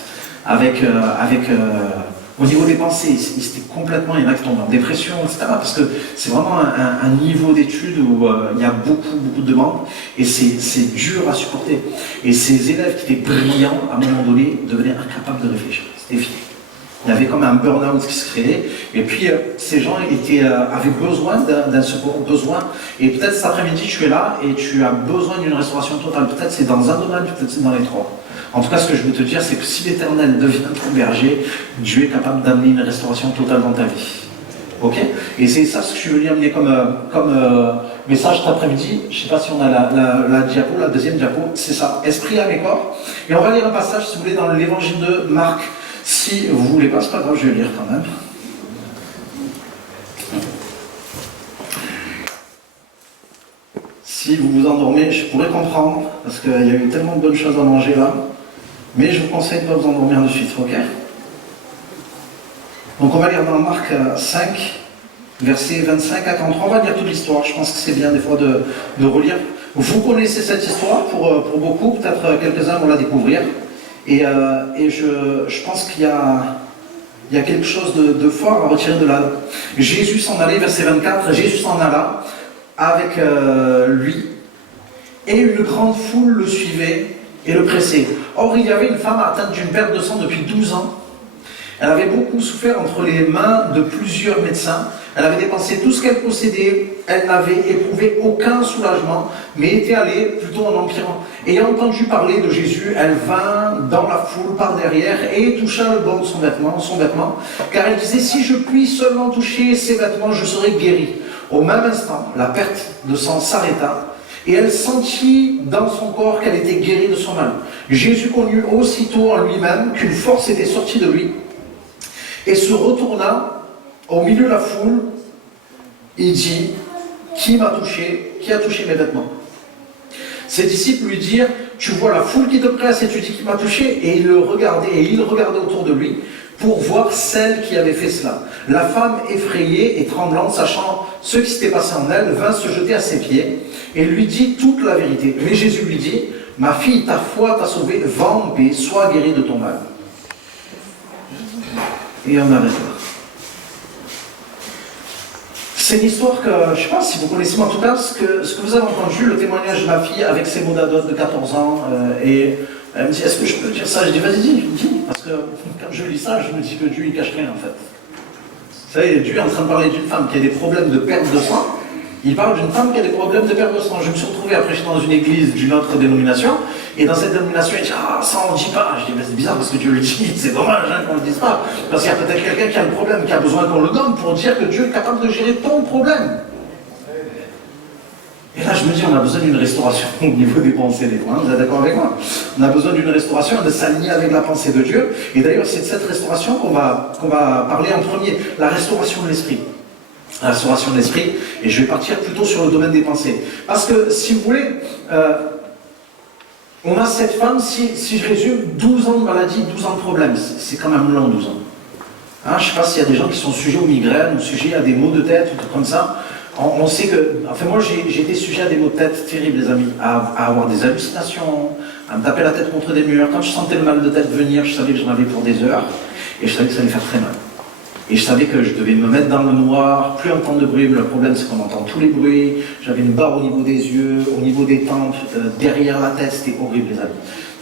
au niveau des pensées. C'était complètement, il y en a qui tombent en dépression, etc. Parce que c'est vraiment un niveau d'études où il y a beaucoup de demandes, et c'est dur à supporter. Et ces élèves qui étaient brillants, à un moment donné, devenaient incapables de réfléchir. C'était fini. Il y avait comme un burn-out qui se créait, et puis ces gens avaient besoin d'un secours, et peut-être cet après-midi tu es là, et tu as besoin d'une restauration totale. Peut-être c'est dans un domaine, peut-être c'est dans les trois. En tout cas, ce que je veux te dire, c'est que si l'Éternel devient ton berger, Dieu est capable d'amener une restauration totale dans ta vie. Ok? Et c'est ça ce que je veux lui amener comme message cet après-midi. Je ne sais pas si on a la diapo, la deuxième diapo, c'est ça, esprit, âme et corps. Et on va lire un passage, si vous voulez, dans l'évangile de Marc. Si vous ne voulez pas, c'est pas grave, je vais lire quand même. Si vous vous endormez, je pourrais comprendre, parce qu'il y a eu tellement de bonnes choses à manger là. Mais je vous conseille de ne pas vous endormir de suite, ok? Donc on va lire dans Marc 5, versets 25 à 33. On va lire toute l'histoire, je pense que c'est bien des fois de relire. Vous connaissez cette histoire pour beaucoup, peut-être quelques-uns vont la découvrir. Et je pense qu'il y a quelque chose de fort à retirer de là. Jésus s'en allait, verset 24, Jésus s'en alla avec lui, et une grande foule le suivait et le pressait. Or, il y avait une femme atteinte d'une perte de sang depuis 12 ans. Elle avait beaucoup souffert entre les mains de plusieurs médecins. Elle avait dépensé tout ce qu'elle possédait. Elle n'avait éprouvé aucun soulagement, mais était allée plutôt en empirant. Ayant entendu parler de Jésus, elle vint dans la foule par derrière et toucha le bord de son vêtement, car elle disait, si je puis seulement toucher ses vêtements, je serai guérie. Au même instant, la perte de sang s'arrêta, et elle sentit dans son corps qu'elle était guérie de son mal. Jésus connut aussitôt en lui-même qu'une force était sortie de lui, et se retourna au milieu de la foule, il dit, qui m'a touché? Qui a touché mes vêtements? Ses disciples lui dirent, tu vois la foule qui te presse et tu dis qui m'a touché? Et il regardait autour de lui pour voir celle qui avait fait cela. La femme effrayée et tremblante, sachant ce qui s'était passé en elle, vint se jeter à ses pieds et lui dit toute la vérité. Mais Jésus lui dit, ma fille, ta foi t'a sauvée, va en paix, sois guérie de ton mal. Et on arrête là. C'est une histoire que, je ne sais pas si vous connaissez, mais en tout cas, ce que vous avez entendu, le témoignage de ma fille avec ses mots d'ado de 14 ans, et elle me dit, est-ce que je peux dire ça? Je dis, vas-y, dis, parce que quand je lis ça, je me dis que Dieu, il cache rien, en fait. Vous savez, Dieu est en train de parler d'une femme qui a des problèmes de perte de sang. Il parle d'une femme qui a des problèmes de perte de sang. Je me suis retrouvé après, j'étais dans une église d'une autre dénomination, et dans cette dénomination, il dit, ah, ça on ne dit pas. Je dis, mais c'est bizarre parce que Dieu le dit, c'est dommage qu'on ne le dise pas. Parce qu'il y a peut-être quelqu'un qui a le problème, qui a besoin qu'on le donne pour dire que Dieu est capable de gérer ton problème. Et là, je me dis, on a besoin d'une restauration au niveau des pensées des fois. Vous êtes d'accord avec moi? On a besoin d'une restauration, de s'aligner avec la pensée de Dieu. Et d'ailleurs, c'est de cette restauration qu'on va parler en premier, la restauration de l'esprit. La restauration de l'esprit, et je vais partir plutôt sur le domaine des pensées. Parce que, si vous voulez, on a cette femme, si je résume, 12 ans de maladie, 12 ans de problème, c'est quand même long, 12 ans. Hein, je ne sais pas s'il y a des gens qui sont sujets aux migraines, ou sujets à des maux de tête, ou tout comme ça. On sait que, enfin moi j'ai été sujet à des maux de tête terribles, les amis, à avoir des hallucinations, à me taper la tête contre des murs. Quand je sentais le mal de tête venir, je savais que j'en avais pour des heures, et je savais que ça allait faire très mal. Et je savais que je devais me mettre dans le noir, plus entendre de bruit, mais le problème c'est qu'on entend tous les bruits. J'avais une barre au niveau des yeux, au niveau des tempes, derrière la tête, c'était horrible les amis.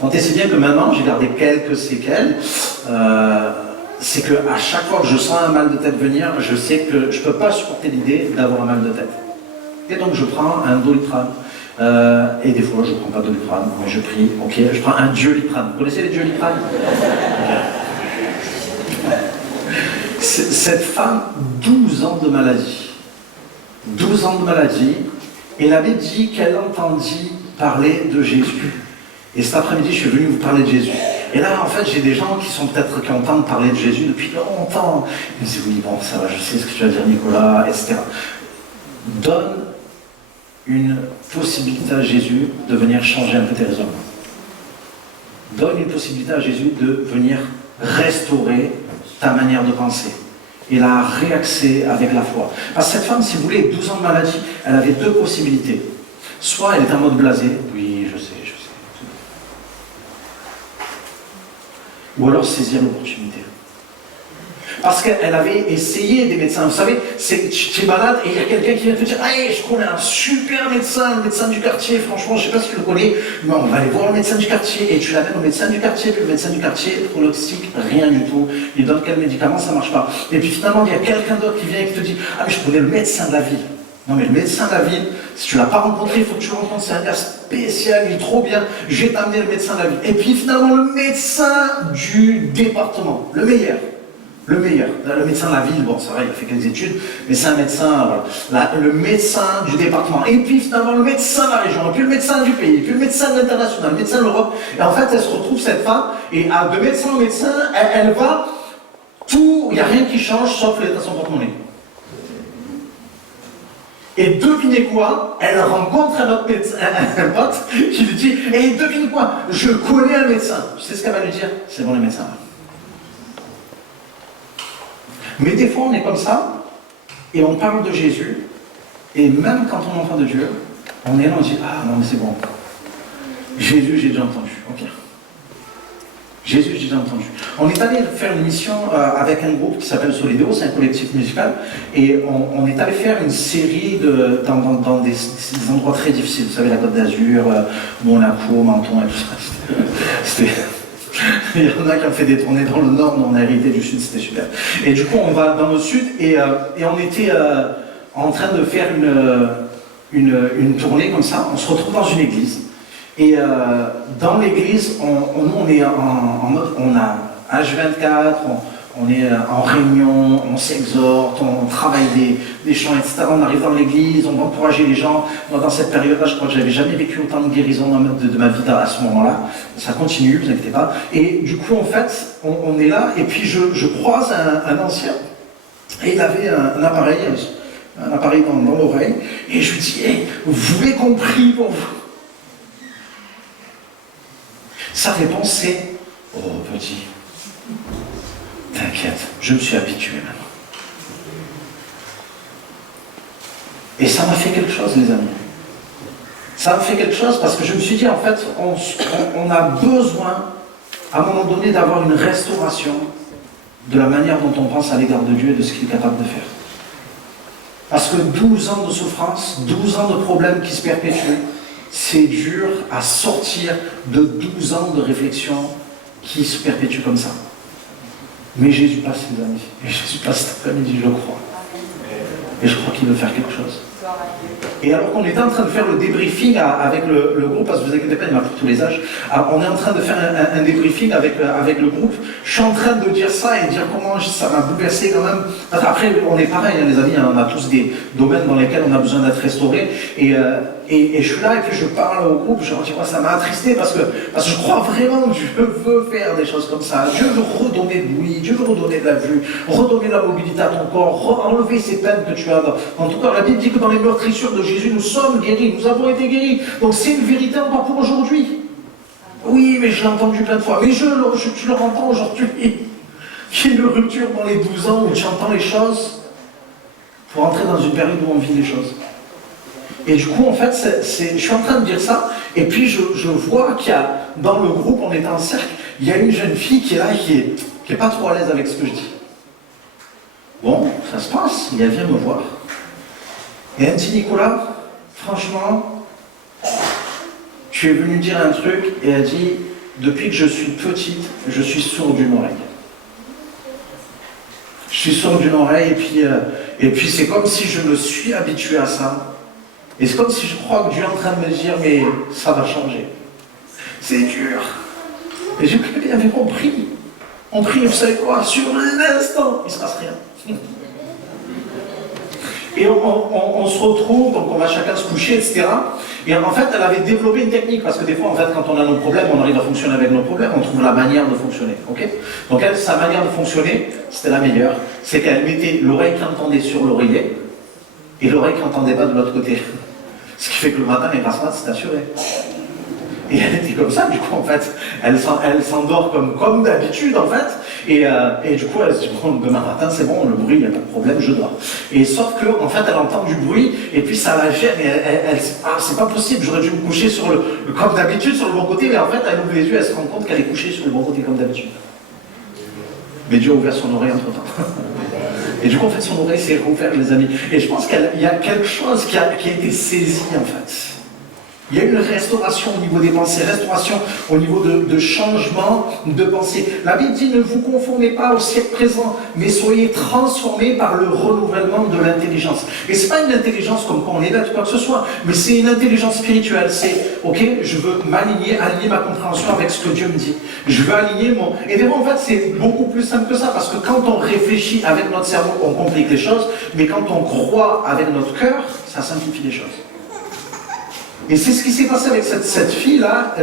Tant et c'est bien que maintenant, j'ai gardé quelques séquelles, c'est qu'à chaque fois que je sens un mal de tête venir, je sais que je ne peux pas supporter l'idée d'avoir un mal de tête. Et donc je prends un Doliprane, et des fois je ne prends pas de Doliprane, mais je prie, ok, je prends un Dioliprane. Vous connaissez les Dioliprane? Cette femme, 12 ans de maladie. 12 ans de maladie, et la Bible dit qu'elle entendit parler de Jésus. Et cet après-midi, je suis venu vous parler de Jésus. Et là, en fait, j'ai des gens qui entendent parler de Jésus depuis longtemps. Ils me disent, oui, bon, ça va, je sais ce que tu vas dire, Nicolas, etc. Donne une possibilité à Jésus de venir changer un peu tes raisonnements. Donne une possibilité à Jésus de venir restaurer ta manière de penser et la réaxer avec la foi. Parce que cette femme, si vous voulez, 12 ans de maladie, elle avait deux possibilités. Soit elle est en mode blasé, oui, je sais. Ou alors saisir l'opportunité. Parce qu'elle avait essayé des médecins. Vous savez, tu es malade et il y a quelqu'un qui vient te dire « Hey, je connais un super médecin, le médecin du quartier, franchement, je ne sais pas si tu le connais, mais on va aller voir le médecin du quartier. » Et tu l'amènes au médecin du quartier, puis le médecin du quartier, pronostic, rien du tout. Il donne quel médicament, ça ne marche pas. Et puis finalement, il y a quelqu'un d'autre qui vient et qui te dit « Ah, mais je connais le médecin de la ville. » Non, mais le médecin de la ville, si tu ne l'as pas rencontré, il faut que tu le rencontres, c'est un gars spécial, il est trop bien, je vais t'amener le médecin de la ville. Et puis finalement, le médecin du département, le meilleur. Le meilleur. Le médecin de la ville, bon, c'est vrai, il a fait quelques études, mais c'est un médecin, voilà. Le médecin du département. Et puis finalement, le médecin de la région, et puis le médecin du pays, et puis le médecin de l'international, le médecin de l'Europe. Et en fait, elle se retrouve, cette femme, et de médecin en médecin, elle va, tout, il n'y a rien qui change, sauf l'état de son porte-monnaie. Et devinez quoi? Elle rencontre un autre médecin, un pote, qui lui dit, et devine quoi? Je connais un médecin. Tu sais ce qu'elle va lui dire? C'est bon, les médecins. Mais des fois, on est comme ça, et on parle de Jésus, et même quand on entend de Dieu, on est là, on dit, ah non, mais c'est bon. Jésus, j'ai déjà entendu. Ok. Jésus, j'ai déjà entendu. On est allé faire une mission avec un groupe qui s'appelle Solideo, c'est un collectif musical, et on est allé faire une série dans des endroits très difficiles. Vous savez, la Côte d'Azur, Monaco, Menton et tout ça. Il y en a qui ont fait des tournées dans le nord, mais on a hérité du sud, c'était super. Et du coup, on va dans le sud, et on était en train de faire une tournée comme ça. On se retrouve dans une église. Et dans l'église, on est en mode, on a H24, on est en réunion, on s'exhorte, on travaille des chants, etc. On arrive dans l'église, on va encourager les gens. Moi, dans cette période-là, je crois que j'avais jamais vécu autant de guérison de ma vie à ce moment-là. Ça continue, ne vous inquiétez pas. Et du coup, en fait, on est là, et puis je croise un ancien, et il avait un appareil dans l'oreille, et je lui dis, hey, vous voulez qu'on prie pour vous? Sa réponse c'est « Oh petit, t'inquiète, je me suis habitué maintenant. » Et ça m'a fait quelque chose, les amis. Ça m'a fait quelque chose parce que je me suis dit, en fait, on a besoin, à un moment donné, d'avoir une restauration de la manière dont on pense à l'égard de Dieu et de ce qu'il est capable de faire. Parce que 12 ans de souffrance, 12 ans de problèmes qui se perpétuent, c'est dur à sortir de 12 ans de réflexion qui se perpétuent comme ça. Mais Jésus passe, les amis. Et Jésus passe cet après-midi, je crois. Et je crois qu'il veut faire quelque chose. Et alors qu'on était en train de faire le débriefing avec le groupe, parce que vous inquiétez pas, il m'a pour tous les âges, on est en train de faire un débriefing avec le groupe, je suis en train de dire ça et dire comment ça m'a bouleversé quand même. Après, on est pareil, hein, les amis, on a tous des domaines dans lesquels on a besoin d'être restaurés. Et je suis là et puis je parle au groupe, je leur dis, ça m'a attristé parce que je crois vraiment que Dieu veut faire des choses comme ça. Dieu veut redonner de l'ouïe, Dieu veut redonner de la vue, redonner de la mobilité à ton corps, enlever ces peines que tu as dans ton corps. La Bible dit que dans les meurtrissures de Jésus, nous sommes guéris, nous avons été guéris. Donc c'est une vérité encore pour aujourd'hui. Oui, mais je l'ai entendu plein de fois. Mais tu le entends aujourd'hui. Il y a une rupture dans les 12 ans où tu entends les choses pour entrer dans une période où on vit les choses. Et du coup, en fait, je suis en train de dire ça, et puis je vois qu'il y a, dans le groupe, on est en cercle, il y a une jeune fille qui est là, qui est pas trop à l'aise avec ce que je dis. Bon, ça se passe, elle vient me voir. Et elle me dit, Nicolas, franchement, tu es venu dire un truc, et elle dit, depuis que je suis petite, je suis sourde d'une oreille. Je suis sourde d'une oreille, et puis c'est comme si je me suis habitué à ça. Et c'est comme si je crois que Dieu est en train de me dire, mais ça va changer. C'est dur. Et j'ai pris bien, on prie. On prie, vous savez quoi? Sur l'instant, il ne se passe rien. Et on se retrouve, donc on va chacun se coucher, etc. Et en fait, elle avait développé une technique, parce que des fois, en fait, quand on a nos problèmes, on arrive à fonctionner avec nos problèmes, on trouve la manière de fonctionner. Okay, donc elle, sa manière de fonctionner, c'était la meilleure. C'est qu'elle mettait l'oreille qui entendait sur l'oreiller, et l'oreille qui n'entendait pas de l'autre côté. Ce qui fait que le matin, les grasses c'est assuré. Et elle était comme ça, du coup, en fait. Elle s'endort comme d'habitude, en fait. Et du coup, elle se dit, bon, demain matin, c'est bon, le bruit, il n'y a pas de problème, je dors. Et sauf que, en fait, elle entend du bruit, et puis ça la gêne, et c'est pas possible, j'aurais dû me coucher comme d'habitude, sur le bon côté, mais en fait, elle ouvre les yeux, elle se rend compte qu'elle est couchée sur le bon côté, comme d'habitude. Mais Dieu a ouvert son oreille entre-temps. Et du coup, en fait, son oreille s'est rouverte, les amis. Et je pense qu'il y a quelque chose qui a été saisi, en fait. Il y a une restauration au niveau des pensées, restauration au niveau de changement de pensée. La Bible dit, ne vous conformez pas au siècle présent, mais soyez transformés par le renouvellement de l'intelligence. Et ce n'est pas une intelligence comme quand on est bête ou quoi que ce soit, mais c'est une intelligence spirituelle. C'est, ok, je veux aligner ma compréhension avec ce que Dieu me dit. Je veux aligner mon... Et des fois, en fait, c'est beaucoup plus simple que ça, parce que quand on réfléchit avec notre cerveau, on complique les choses, mais quand on croit avec notre cœur, ça simplifie les choses. Et c'est ce qui s'est passé avec cette fille-là.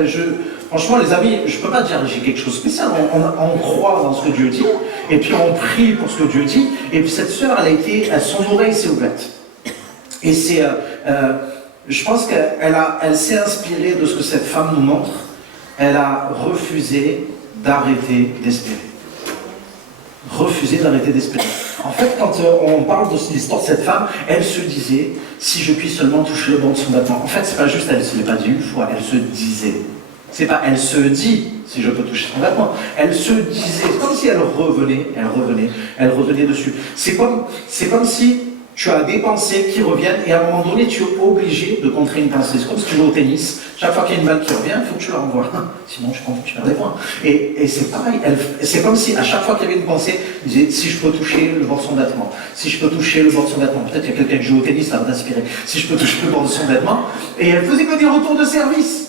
Franchement, les amis, je ne peux pas dire que j'ai quelque chose de spécial. On croit dans ce que Dieu dit, et puis on prie pour ce que Dieu dit. Et puis cette sœur, son oreille s'est ouverte. Et je pense qu'elle s'est inspirée de ce que cette femme nous montre. Elle a refusé d'arrêter d'espérer. Refuser d'arrêter d'espérer. En fait, quand on parle de l'histoire de cette femme, elle se disait, si je puis seulement toucher le bord de son vêtement. En fait, c'est pas juste, elle ne se l'est pas dit une fois, elle se disait, C'est pas elle se dit, si je peux toucher son vêtement. Elle se disait, c'est comme si elle revenait dessus. C'est comme si tu as des pensées qui reviennent et à un moment donné, tu es obligé de contrer une pensée. C'est comme si tu joues au tennis. Chaque fois qu'il y a une balle qui revient, il faut que tu la renvoies. Sinon, tu perds des points. Et c'est pareil. C'est comme si à chaque fois qu'il y avait une pensée, il disait si je peux toucher le bord de son vêtement, si je peux toucher le bord de son vêtement. Peut-être qu'il y a quelqu'un qui joue au tennis, ça va t'inspirer. Si je peux toucher le bord de son vêtement. Et elle faisait que des retours de service.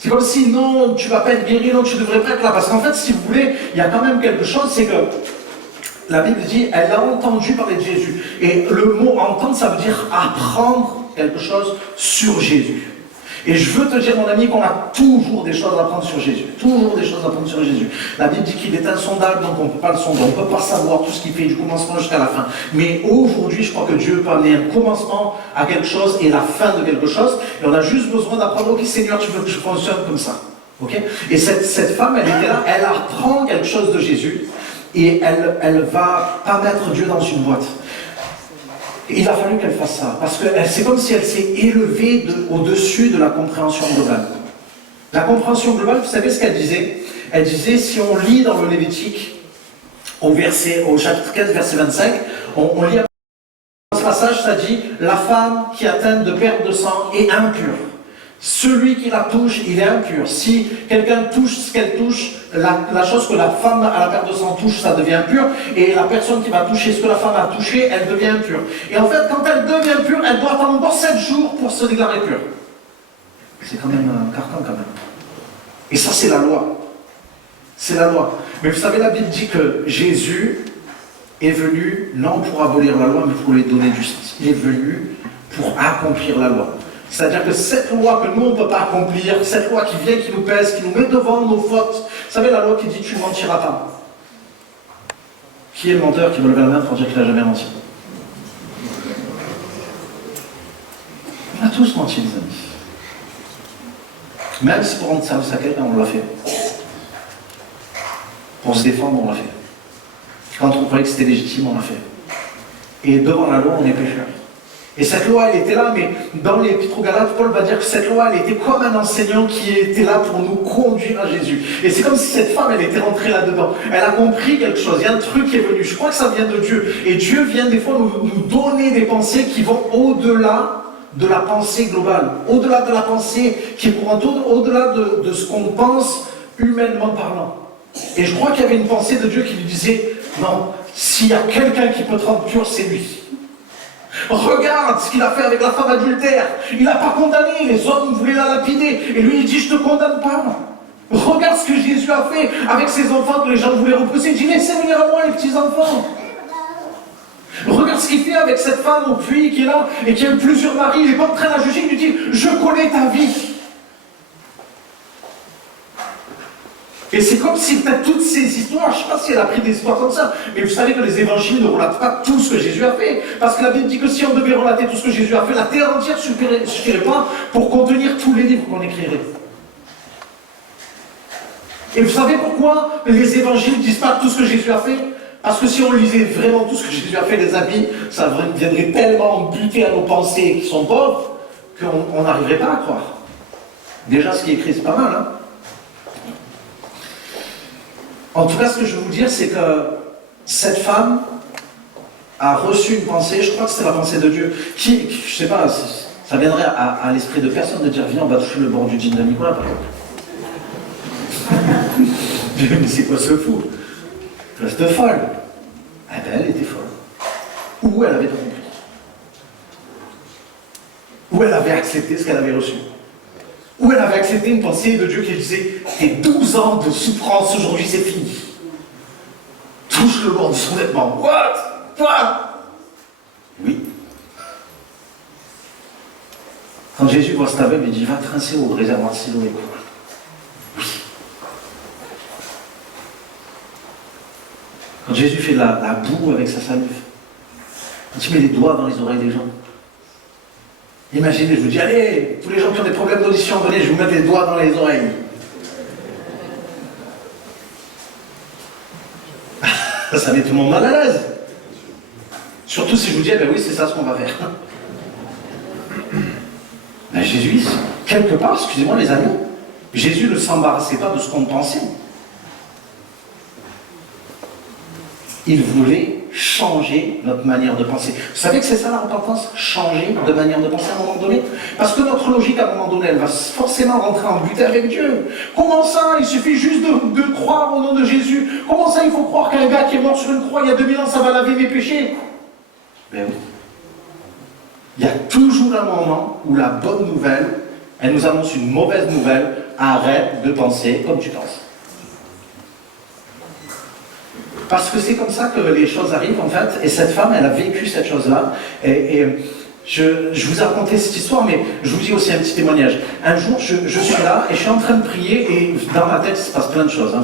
C'est comme si non, tu ne vas pas être guéri, non, tu ne devrais pas être là. Parce qu'en fait, si vous voulez, il y a quand même quelque chose, c'est que la Bible dit, elle a entendu parler de Jésus. Et le mot entendre, ça veut dire apprendre quelque chose sur Jésus. Et je veux te dire, mon ami, qu'on a toujours des choses à apprendre sur Jésus. Toujours des choses à apprendre sur Jésus. La Bible dit qu'il est insondable, donc on ne peut pas le sonder. On ne peut pas savoir tout ce qu'il fait du commencement jusqu'à la fin. Mais aujourd'hui, je crois que Dieu peut amener un commencement à quelque chose et la fin de quelque chose. Et on a juste besoin d'apprendre, ok Seigneur, tu veux que je fonctionne comme ça. Okay, et cette femme, elle était là, elle apprend quelque chose de Jésus. Et elle va pas mettre Dieu dans une boîte. Il a fallu qu'elle fasse ça, parce que c'est comme si elle s'est élevée au-dessus de la compréhension globale. La compréhension globale, vous savez ce qu'elle disait? Elle disait, si on lit dans le Lévitique, au chapitre 15, verset 25, on lit ce passage, ça dit, la femme qui est atteinte de perte de sang est impure. Celui qui la touche, il est impur. Si quelqu'un touche ce qu'elle touche, la chose que la femme à la perte de sang touche, ça devient impur. Et la personne qui va toucher ce que la femme a touché, elle devient impure. Et en fait, quand elle devient pure, elle doit attendre encore 7 jours pour se déclarer pure. C'est quand même un carcan quand même. Et ça, c'est la loi. C'est la loi. Mais vous savez, la Bible dit que Jésus est venu, non pour abolir la loi, mais pour lui donner du sens. Il est venu pour accomplir la loi. C'est-à-dire que cette loi que nous, on ne peut pas accomplir, cette loi qui vient, qui nous pèse, qui nous met devant nos fautes. Vous savez, la loi qui dit tu ne mentiras pas. Qui est le menteur qui veut lever la main pour dire qu'il n'a jamais menti? On a tous menti, les amis. Même si pour rendre service à quelqu'un, on l'a fait. Pour se défendre, on l'a fait. Quand on croyait que c'était légitime, on l'a fait. Et devant la loi, on est pécheur. Et cette loi, elle était là, mais dans l'Épître aux Galates, Paul va dire que cette loi, elle était comme un enseignant qui était là pour nous conduire à Jésus. Et c'est comme si cette femme, elle était rentrée là-dedans. Elle a compris quelque chose, il y a un truc qui est venu. Je crois que ça vient de Dieu. Et Dieu vient des fois nous donner des pensées qui vont au-delà de la pensée globale, au-delà de la pensée qui est courante, au-delà de ce qu'on pense humainement parlant. Et je crois qu'il y avait une pensée de Dieu qui lui disait, non, s'il y a quelqu'un qui peut te rendre pur, c'est lui. Regarde ce qu'il a fait avec la femme adultère. Il n'a pas condamné, les hommes voulaient la lapider. Et lui, il dit, je ne te condamne pas. Regarde ce que Jésus a fait avec ses enfants que les gens voulaient repousser. Il dit, laissez venir à moi les petits-enfants. Regarde ce qu'il fait avec cette femme au puits qui est là et qui a eu plusieurs maris. Il n'est pas en train de la juger, il lui dit, je connais ta vie. Et c'est comme si peut-être toutes ces histoires, je ne sais pas si elle a pris des histoires comme ça, mais vous savez que les évangiles ne relatent pas tout ce que Jésus a fait. Parce que la Bible dit que si on devait relater tout ce que Jésus a fait, la terre entière ne suffirait pas pour contenir tous les livres qu'on écrirait. Et vous savez pourquoi les évangiles ne disent pas tout ce que Jésus a fait? Parce que si on lisait vraiment tout ce que Jésus a fait, les amis, ça viendrait tellement buter à nos pensées qui sont pauvres qu'on n'arriverait pas à croire. Déjà, ce qui est écrit, c'est pas mal, hein? En tout cas, ce que je veux vous dire, c'est que cette femme a reçu une pensée, je crois que c'est la pensée de Dieu, qui, je sais pas, ça viendrait à l'esprit de personne de dire, viens, on va toucher le bord du jean de Nicolas, par exemple. Mais c'est quoi ce fou? Reste folle. Eh bien, elle était folle. Ou elle avait tout compris. Ou elle avait accepté ce qu'elle avait reçu. Ou elle avait accepté une pensée de Dieu qui disait, tes 12 ans de souffrance aujourd'hui c'est fini. Touche le bord de son vêtement. What? Toi? Oui. Quand Jésus voit cet aveugle, il dit, va trincer au réservoir de Siloé. Oui. Quand Jésus fait la boue avec sa salive, quand il met les doigts dans les oreilles des gens, imaginez, je vous dis, allez, tous les gens qui ont des problèmes d'audition, venez, je vais vous mettre les doigts dans les oreilles. Ça met tout le monde mal à l'aise. Surtout si je vous dis, eh ben oui, c'est ça ce qu'on va faire. Ben, Jésus, quelque part, excusez-moi les amis, Jésus ne s'embarrassait pas de ce qu'on pensait. Il voulait changer notre manière de penser. Vous savez que c'est ça la repentance? Changer de manière de penser à un moment donné? Parce que notre logique, à un moment donné, elle va forcément rentrer en lutte avec Dieu. Comment ça? Il suffit juste de croire au nom de Jésus. Comment ça, il faut croire qu'un gars qui est mort sur une croix il y a 2000 ans, ça va laver mes péchés? Ben oui. Il y a toujours un moment où la bonne nouvelle, elle nous annonce une mauvaise nouvelle. Arrête de penser comme tu penses. Parce que c'est comme ça que les choses arrivent en fait, et cette femme, elle a vécu cette chose-là, et je vous ai raconté cette histoire, mais je vous dis aussi un petit témoignage. Un jour, je suis là, et je suis en train de prier, et dans ma tête, il se passe plein de choses. Hein.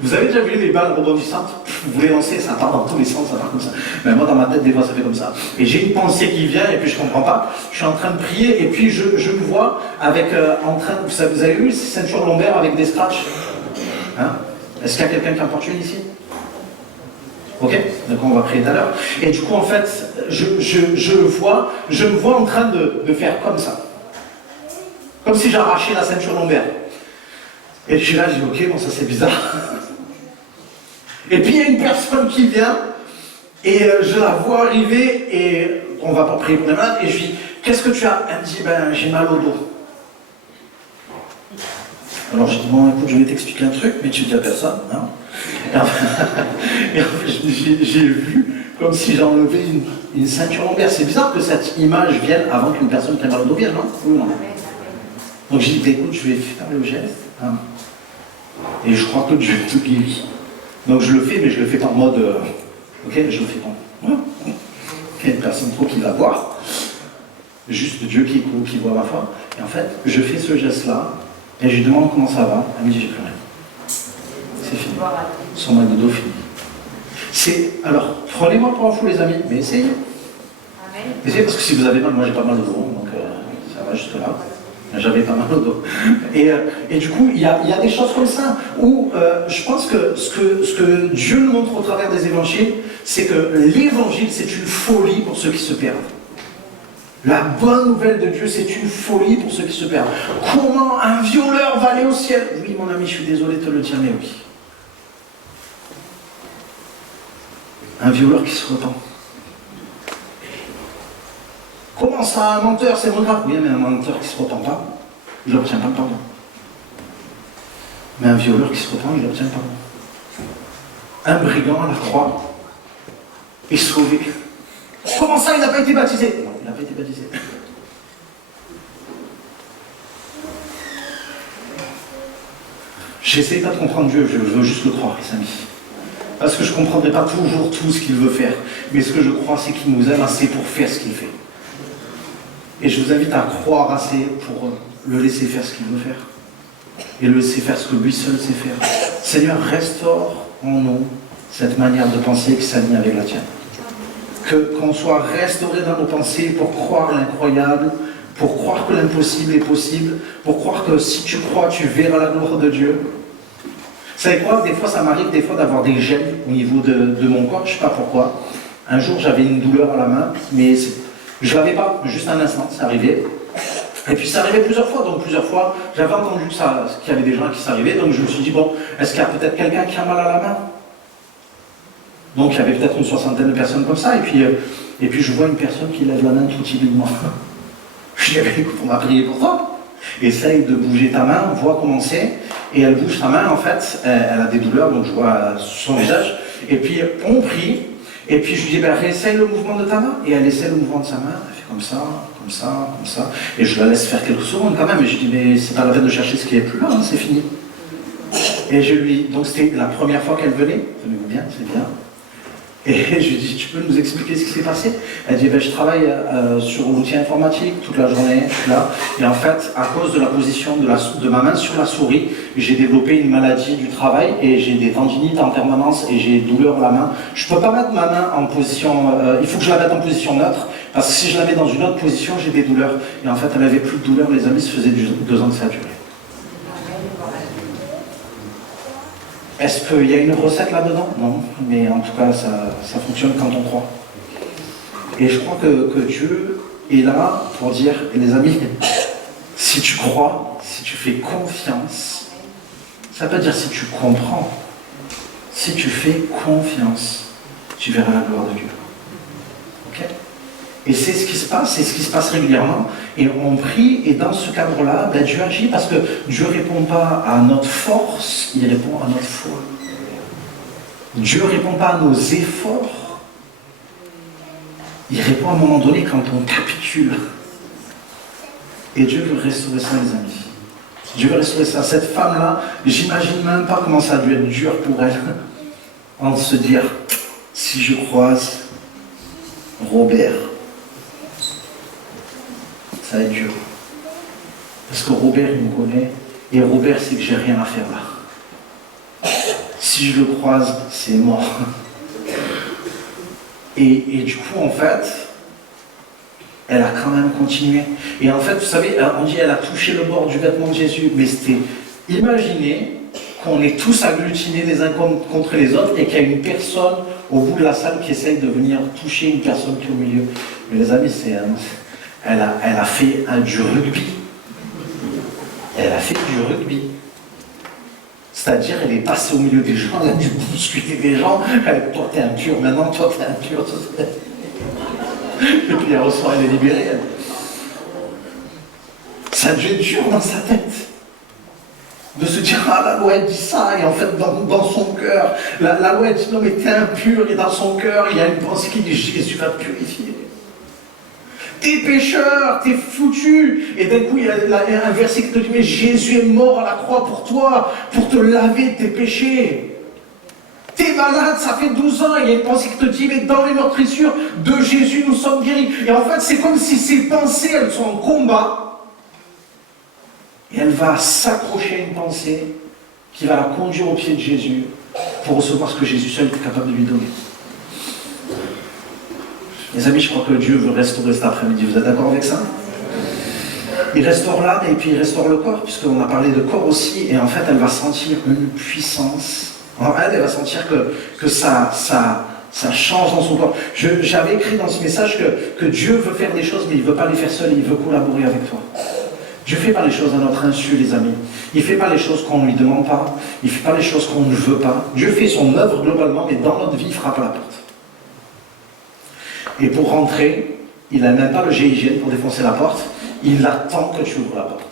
Vous avez déjà vu les balles rebondissantes? Vous les lancez, ça part dans tous les sens, ça part comme ça. Mais moi, dans ma tête, des fois, ça fait comme ça. Et j'ai une pensée qui vient, et puis je ne comprends pas. Je suis en train de prier, et puis je me vois avec, vous avez vu ces ceintures lombaires avec des scratchs? Hein? Est-ce qu'il y a quelqu'un qui importune ici? Ok, donc on va prier tout à l'heure. Et du coup, en fait, je me vois en train de faire comme ça. Comme si j'arrachais la ceinture lombaire. Et je suis là, je dis, ok, bon, ça c'est bizarre. Et puis il y a une personne qui vient, et je la vois arriver, et on va pas prier pour les malades, et je lui dis, qu'est-ce que tu as? Elle me dit, ben, j'ai mal au dos. Alors je dis, bon, écoute, je vais t'expliquer un truc, mais tu dis à personne, hein. Et en fait, j'ai vu comme si j'enlevais une ceinture lombaire. C'est bizarre que cette image vienne avant qu'une personne qui a mal au dos vienne, non? Oui, non. Donc j'ai dit, écoute, je vais faire le geste, hein. Et je crois que Dieu te guérit. Donc je le fais, mais je le fais pas en mode, ok, je le fais pas. Il y a une personne trop qui va voir, juste Dieu qui voit ma foi. Et en fait, je fais ce geste-là, et je lui demande comment ça va. Elle me dit, j'ai plus rien. C'est fini. Son mal de dos fini. Alors, prenez-moi pour un fou les amis, mais essayez. Essayez parce que si vous avez mal, moi j'ai pas mal au dos, donc ça va juste là. J'avais pas mal au dos. Et du coup, il y a des choses comme ça où je pense que ce que Dieu nous montre au travers des évangiles, c'est que l'évangile, c'est une folie pour ceux qui se perdent. La bonne nouvelle de Dieu, c'est une folie pour ceux qui se perdent. Comment un violeur va aller au ciel? Oui, mon ami, je suis désolé de te le dire, mais oui. Un violeur qui se repent. Comment ça, un menteur, c'est moins grave? Oui, mais un menteur qui ne se repent pas, il n'obtient pas le pardon. Mais un violeur qui se repent, il obtient le pardon. Un brigand à la croix est sauvé. Comment ça, il n'a pas été baptisé? Non, il n'a pas été baptisé. J'essaie pas de comprendre Dieu, je veux juste le croire, les amis. Parce que je ne comprendrai pas toujours tout ce qu'il veut faire. Mais ce que je crois, c'est qu'il nous aime assez pour faire ce qu'il fait. Et je vous invite à croire assez pour le laisser faire ce qu'il veut faire. Et le laisser faire ce que lui seul sait faire. Seigneur, restaure en nous cette manière de penser qui s'aligne avec la tienne. Qu'on soit restauré dans nos pensées pour croire l'incroyable, pour croire que l'impossible est possible, pour croire que si tu crois, tu verras la gloire de Dieu. Vous savez quoi? Des fois, ça m'arrive d'avoir des gènes au niveau de mon corps, je ne sais pas pourquoi. Un jour, j'avais une douleur à la main, mais je ne l'avais pas, juste un instant, c'est arrivé. Et puis ça arrivait plusieurs fois, donc plusieurs fois, j'avais entendu qu'il y avait des gens qui s'arrivaient, donc je me suis dit, bon, est-ce qu'il y a peut-être quelqu'un qui a mal à la main? Donc il y avait peut-être une soixantaine de personnes comme ça, et puis je vois une personne qui lève la main tout timidement. Je dis, écoute, on va prier pour toi. Essaye de bouger ta main, vois comment c'est, et elle bouge sa main, en fait, elle a des douleurs, donc je vois son visage, et puis on prie, et puis je lui dis, ben, réessaye le mouvement de ta main, et elle essaie le mouvement de sa main, elle fait comme ça, comme ça, comme ça, et je la laisse faire quelques secondes quand même, et je dis, mais c'est pas la peine de chercher ce qui est plus là, hein, c'est fini. Et donc c'était la première fois qu'elle venait, tenez-vous bien, c'est bien. Et je lui dis, tu peux nous expliquer ce qui s'est passé? Elle dit, ben, je travaille sur l'outil informatique toute la journée, je suis là. Et en fait, à cause de la position de ma main sur la souris, j'ai développé une maladie du travail et j'ai des tendinites en permanence et j'ai douleur à la main. Je ne peux pas mettre ma main en position, il faut que je la mette en position neutre, parce que si je la mets dans une autre position, j'ai des douleurs. Et en fait, elle n'avait plus de douleur, les amis, ça faisait 2 ans que ça a duré. Est-ce qu'il y a une recette là-dedans? Non, mais en tout cas, ça fonctionne quand on croit. Et je crois que Dieu est là pour dire, les amis, Si tu crois, si tu fais confiance, ça ne veut pas dire si tu comprends. Si tu fais confiance, tu verras la gloire de Dieu. Ok? Et c'est ce qui se passe, c'est ce qui se passe régulièrement. Et on prie, et dans ce cadre-là, ben Dieu agit parce que Dieu ne répond pas à notre force, il répond à notre foi. Dieu ne répond pas à nos efforts. Il répond à un moment donné quand on capitule. Et Dieu veut restaurer ça, les amis. Dieu veut restaurer ça. Cette femme-là, j'imagine même pas comment ça a dû être dur pour elle. En se dire, si je croise Robert, ça va être dur. Parce que Robert, il me connaît. Et Robert, c'est que j'ai rien à faire là. Si je le croise, c'est mort. Et du coup, en fait, elle a quand même continué. Et en fait, vous savez, on dit elle a touché le bord du vêtement de Jésus. Mais c'était, imaginez qu'on est tous agglutinés les uns contre les autres et qu'il y a une personne au bout de la salle qui essaye de venir toucher une personne qui est au milieu. Mais les amis, elle a fait du rugby. Elle a fait du rugby. C'est-à-dire, elle est passée au milieu des gens, elle a dû bousculer des gens. Toi, t'es impur, maintenant, toi, t'es impur. Et puis, elle reçoit, elle est libérée. Ça a dû être dur dans sa tête. De se dire, ah, la loi, elle dit ça, et en fait, dans son cœur, la loi, elle dit, non, mais t'es impur, et dans son cœur, il y a une pensée qui dit, Jésus va te purifier. T'es pécheur, t'es foutu. Et d'un coup, il y a un verset qui te dit, mais Jésus est mort à la croix pour toi, pour te laver de tes péchés. T'es malade, ça fait 12 ans, il y a une pensée qui te dit, mais dans les meurtrissures de Jésus, nous sommes guéris. Et en fait, c'est comme si ces pensées, elles sont en combat. Et elle va s'accrocher à une pensée qui va la conduire au pied de Jésus pour recevoir ce que Jésus seul est capable de lui donner. Les amis, je crois que Dieu veut restaurer cet après-midi. Vous êtes d'accord avec ça? Il restaure l'âme et puis il restaure le corps, puisqu'on a parlé de corps aussi. Et en fait, elle va sentir une puissance. En elle, elle va sentir que ça change dans son corps. J'avais écrit dans ce message que Dieu veut faire des choses, mais il ne veut pas les faire seul, il veut collaborer avec toi. Dieu ne fait pas les choses à notre insu, les amis. Il ne fait pas les choses qu'on ne lui demande pas. Il ne fait pas les choses qu'on ne veut pas. Dieu fait son œuvre globalement, mais dans notre vie, il frappe à la porte. Et pour rentrer, il n'a même pas le GIGN pour défoncer la porte. Il attend que tu ouvres la porte.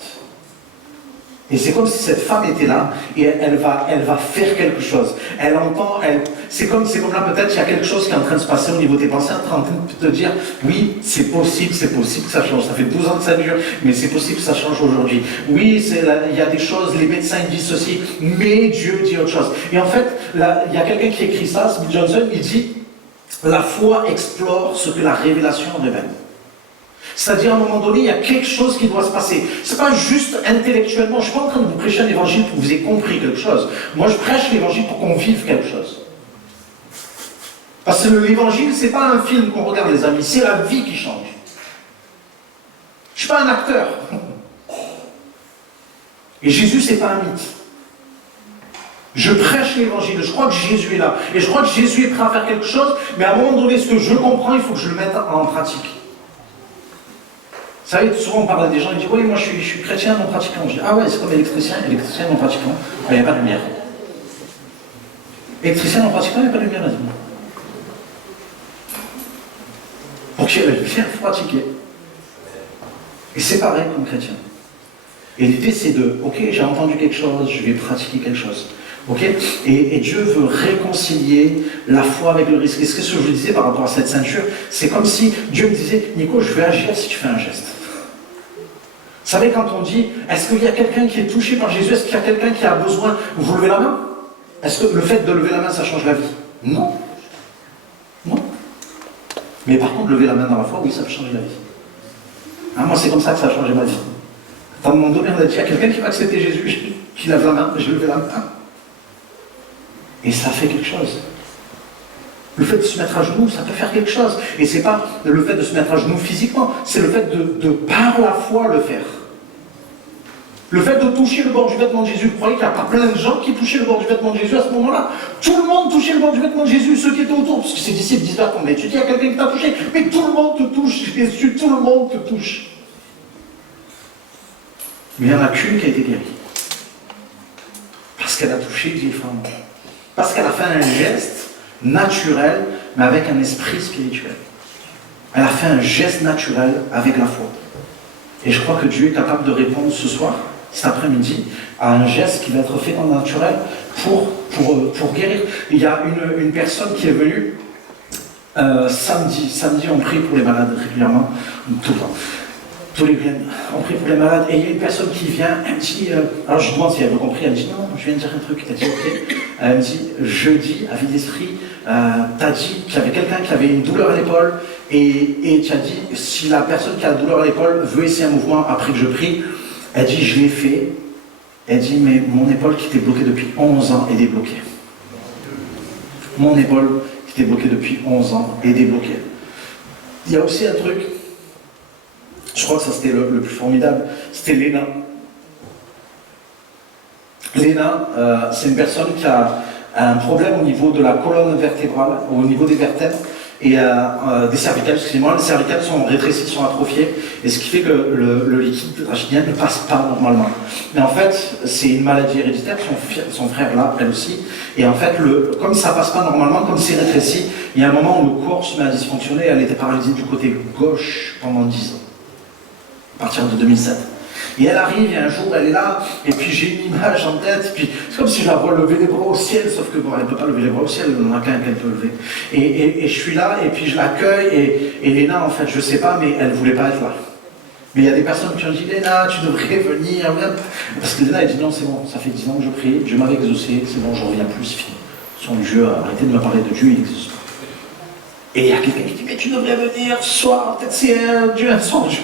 Et c'est comme si cette femme était là et elle va faire quelque chose. Elle entend, c'est comme là peut-être il y a quelque chose qui est en train de se passer au niveau des pensées, en train de te dire, oui, c'est possible que ça change. Ça fait 12 ans que ça dure, mais c'est possible que ça change aujourd'hui. Oui, il y a des choses, les médecins disent ceci, mais Dieu dit autre chose. Et en fait, là, il y a quelqu'un qui écrit ça, Smith Johnson, il dit, la foi explore ce que la révélation révèle. C'est-à-dire, à un moment donné, il y a quelque chose qui doit se passer. Ce n'est pas juste intellectuellement. Je ne suis pas en train de vous prêcher un évangile pour que vous ayez compris quelque chose. Moi, je prêche l'évangile pour qu'on vive quelque chose. Parce que l'évangile, ce n'est pas un film qu'on regarde, les amis. C'est la vie qui change. Je ne suis pas un acteur. Et Jésus, ce n'est pas un mythe. Je prêche l'évangile, je crois que Jésus est là. Et je crois que Jésus est prêt à faire quelque chose, mais à un moment donné, ce que je comprends, il faut que je le mette en pratique. Vous savez, souvent on parle à des gens, ils disent, oui, moi je suis chrétien non pratiquant. Je dis, ah ouais, c'est comme électricien non pratiquant. Il n'y a pas de lumière. Électricien non pratiquant, il n'y a pas de lumière, vas-y. Pour qu'il y ait la lumière, il faut pratiquer. Et c'est pareil comme chrétien. Et l'idée c'est ok, j'ai entendu quelque chose, je vais pratiquer quelque chose. Ok, et Dieu veut réconcilier la foi avec le risque. Et ce que je vous disais par rapport à cette ceinture, c'est comme si Dieu me disait, Nico, je vais agir si tu fais un geste. Vous savez, quand on dit, est-ce qu'il y a quelqu'un qui est touché par Jésus? Est-ce qu'il y a quelqu'un qui a besoin? Vous levez la main? Est-ce que le fait de lever la main, ça change la vie? Non. Non. Mais par contre, lever la main dans la foi, oui, ça peut changer la vie. Hein, moi, c'est comme ça que ça a changé ma vie. Dans mon domaine, on a dit, il y a quelqu'un qui va accepter Jésus, qui lève la main, je levais la main. Et ça fait quelque chose. Le fait de se mettre à genoux, ça peut faire quelque chose. Et c'est pas le fait de se mettre à genoux physiquement, c'est le fait de par la foi le faire. Le fait de toucher le bord du vêtement de Jésus, vous croyez qu'il n'y a pas plein de gens qui touchaient le bord du vêtement de Jésus à ce moment-là? Tout le monde touchait le bord du vêtement de Jésus, ceux qui étaient autour, parce que ses disciples disaient, mais tu dis à quelqu'un qui t'a touché, mais tout le monde te touche, Jésus, tout le monde te touche. Mais il n'y en a qu'une qui a été guérie. Parce qu'elle a touché une vieille femme. Parce qu'elle a fait un geste naturel, mais avec un esprit spirituel. Elle a fait un geste naturel avec la foi. Et je crois que Dieu est capable de répondre ce soir, cet après-midi, à un geste qui va être fait dans le naturel pour guérir. Il y a une personne qui est venue samedi. Samedi, on prie pour les malades régulièrement, tout le temps. Tous les week-ends, on prie pour les malades. Et il y a une personne qui vient, elle me dit, alors je demande si elle veut compris, elle me dit, non, je viens de dire un truc. Elle dit, ok. Elle me dit, jeudi, à vie d'esprit, t'as dit qu'il y avait quelqu'un qui avait une douleur à l'épaule, et tu as dit, si la personne qui a la douleur à l'épaule veut essayer un mouvement après que je prie, elle dit, je l'ai fait. Elle dit, mais mon épaule qui était bloquée depuis 11 ans est débloquée. Mon épaule qui était bloquée depuis 11 ans est débloquée. Il y a aussi un truc, je crois que ça c'était le plus formidable, c'était Léna. Léna, c'est une personne qui a un problème au niveau de la colonne vertébrale, au niveau des vertèbres, et des cervicales, excusez-moi, les cervicales sont rétrécies, sont atrophiées, et ce qui fait que le liquide rachidien ne passe pas normalement. Mais en fait, c'est une maladie héréditaire, son frère là, elle aussi, et en fait, comme ça passe pas normalement, comme c'est rétréci, il y a un moment où le corps se met à dysfonctionner, elle était paralysée du côté gauche pendant 10 ans, à partir de 2007. Et elle arrive, et un jour, elle est là, et puis j'ai une image en tête, puis c'est comme si je la vois lever les bras au ciel, sauf que bon, elle ne peut pas lever les bras au ciel, il n'y en a qu'un qu'elle peut lever. Et je suis là, et puis je l'accueille, et Léna, en fait, je ne sais pas, mais elle ne voulait pas être là. Mais il y a des personnes qui ont dit, Léna, tu devrais venir, parce que Léna, elle dit, non, c'est bon, ça fait 10 ans que je prie, Dieu m'avait exaucé, c'est bon, je ne reviens plus, c'est fini. Son Dieu, arrêtez de me parler de Dieu, il n'existe pas. Et il y a quelqu'un qui dit, mais tu devrais venir ce soir, peut-être c'est un Dieu, un songe.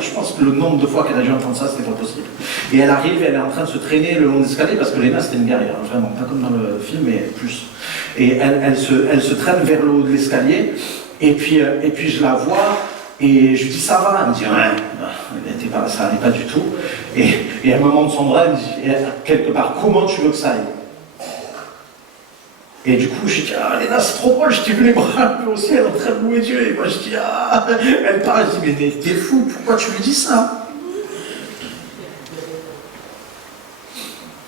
Je pense que le nombre de fois qu'elle a dû entendre ça, c'était pas possible. Et elle arrive, elle est en train de se traîner le long des escaliers, parce que Léna, c'était une guerrière, vraiment, pas comme dans le film, mais plus. Et elle se traîne vers le haut de l'escalier, et puis je la vois, et je lui dis, ça va? Elle me dit, ouais, ça n'allait pas du tout. Et à un moment de son bras, elle me dit, quelque part, comment tu veux que ça aille? Et du coup, je dis, ah, Léna, c'est trop drôle, je t'ai vu les bras levés au ciel en train de louer Dieu. Et moi, je dis, ah, elle parle, je dis, mais t'es fou, pourquoi tu lui dis ça?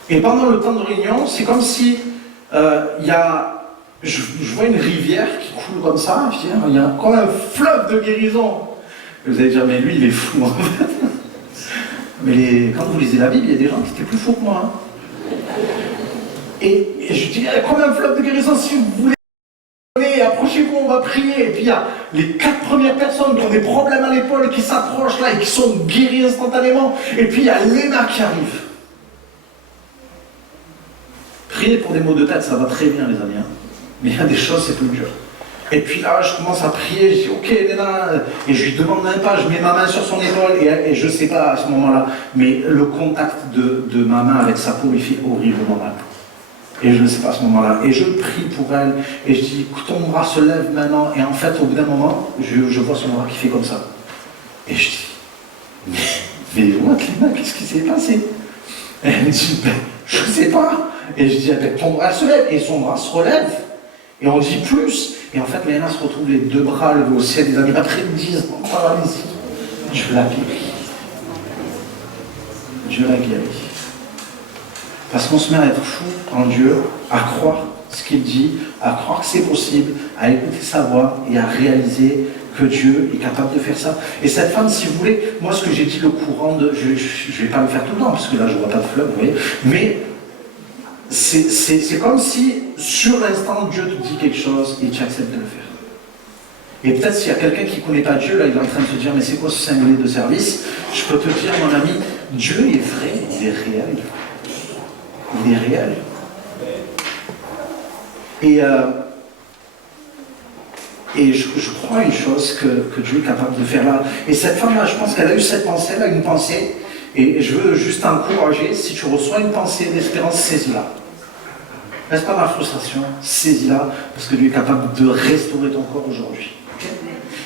Et pendant le temps de réunion, c'est comme si je vois une rivière qui coule comme ça, je dis, il y a comme un fleuve de guérison. Et vous allez dire, mais lui, il est fou, en fait. Mais quand vous lisez la Bible, il y a des gens qui étaient plus fous que moi. Hein. Et je dis, comme un fleuve de guérison, si vous voulez, approchez-vous, on va prier. Et puis il y a les 4 premières personnes qui ont des problèmes à l'épaule, qui s'approchent là et qui sont guéries instantanément. Et puis il y a Léna qui arrive. Prier pour des maux de tête, ça va très bien, les amis. Hein. Mais il y a des choses, c'est plus dur. Et puis là, je commence à prier, je dis, ok, Léna, et je lui demande même pas, je mets ma main sur son épaule, et je sais pas à ce moment-là, mais le contact de ma main avec sa peau, il fait horriblement mal. Et je ne sais pas à ce moment-là. Et je prie pour elle, et je dis, ton bras se lève maintenant. Et en fait, au bout d'un moment, je vois son bras qui fait comme ça. Et je dis, mais what, Léna, qu'est-ce qui s'est passé? Et elle me dit, ben, je ne sais pas. Et je dis, ben, ton bras se lève. Et son bras se relève. Et on dit plus. Et en fait, Léna se retrouve les 2 bras levés au ciel, des amis, après 10 ans, paralysie. Dieu la guérit. Dieu la guérit. Parce qu'on se met à être fou en Dieu, à croire ce qu'il dit, à croire que c'est possible, à écouter sa voix et à réaliser que Dieu est capable de faire ça. Et cette femme, si vous voulez, moi ce que j'ai dit, le courant de... Je ne vais pas le faire tout le temps, parce que là je ne vois pas de fleuve, vous voyez, mais c'est comme si sur l'instant Dieu te dit quelque chose et tu acceptes de le faire. Et peut-être s'il y a quelqu'un qui ne connaît pas Dieu, là il est en train de se dire, mais c'est quoi ce singulier de service? Je peux te dire, mon ami, Dieu est vrai, il est réel. Il est réel. Et je crois une chose que Dieu est capable de faire là. Et cette femme-là, je pense qu'elle a eu cette pensée, elle a une pensée, et je veux juste t'encourager, si tu reçois une pensée d'espérance, saisis-la. Laisse pas ma frustration, saisis-la, parce que Dieu est capable de restaurer ton corps aujourd'hui.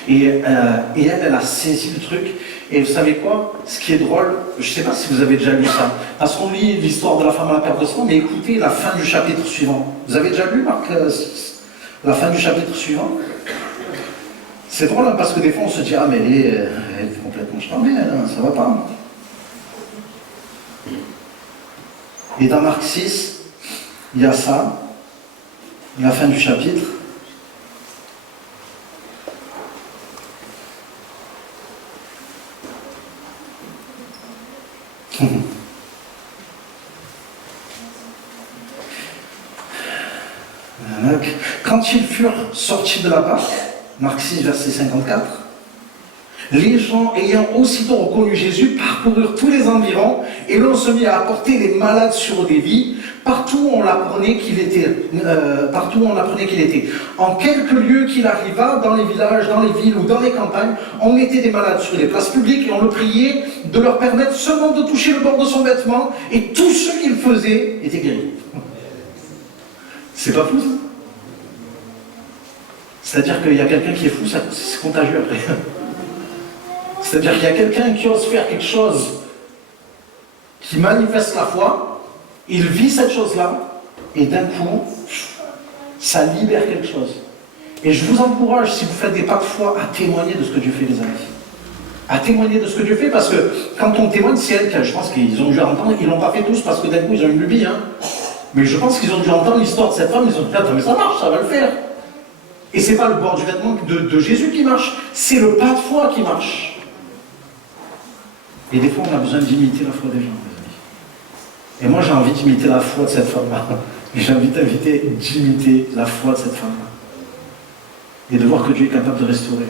Et elle a saisi le truc. Et vous savez quoi? Ce qui est drôle, je ne sais pas si vous avez déjà lu ça, parce qu'on lit l'histoire de la femme à la perte de sang, mais écoutez la fin du chapitre suivant. Vous avez déjà lu, Marc, la fin du chapitre suivant? C'est drôle, hein, parce que des fois on se dit, ah mais elle est complètement chambée, ça va pas. Et dans Marc 6, il y a ça, la fin du chapitre. Quand ils furent sortis de la barque, Marc 6, verset 54, les gens ayant aussitôt reconnu Jésus parcoururent tous les environs et l'on se mit à apporter les malades sur des lits partout où on l'apprenait qu'il était. En quelques lieux qu'il arriva, dans les villages, dans les villes ou dans les campagnes, on mettait des malades sur les places publiques et on le priait de leur permettre seulement de toucher le bord de son vêtement et tout ce qu'il faisait était guéri. C'est pas fou ça? C'est-à-dire qu'il y a quelqu'un qui est fou, c'est contagieux après. C'est-à-dire qu'il y a quelqu'un qui ose faire quelque chose qui manifeste la foi, il vit cette chose-là, et d'un coup, ça libère quelque chose. Et je vous encourage, si vous faites des pas de foi, à témoigner de ce que Dieu fait, les amis. À témoigner de ce que Dieu fait, parce que quand on témoigne, c'est elle, je pense qu'ils ont dû entendre, ils ne l'ont pas fait tous, parce que d'un coup, ils ont une lubie, hein. Mais je pense qu'ils ont dû entendre l'histoire de cette femme, ils ont dit, attends, mais ça marche, ça va le faire. Et c'est pas le bord du vêtement de Jésus qui marche, c'est le pas de foi qui marche. Et des fois, on a besoin d'imiter la foi des gens, les amis. Et moi, j'ai envie d'imiter la foi de cette femme-là. Et j'ai envie d'imiter la foi de cette femme-là. Et de voir que Dieu est capable de restaurer.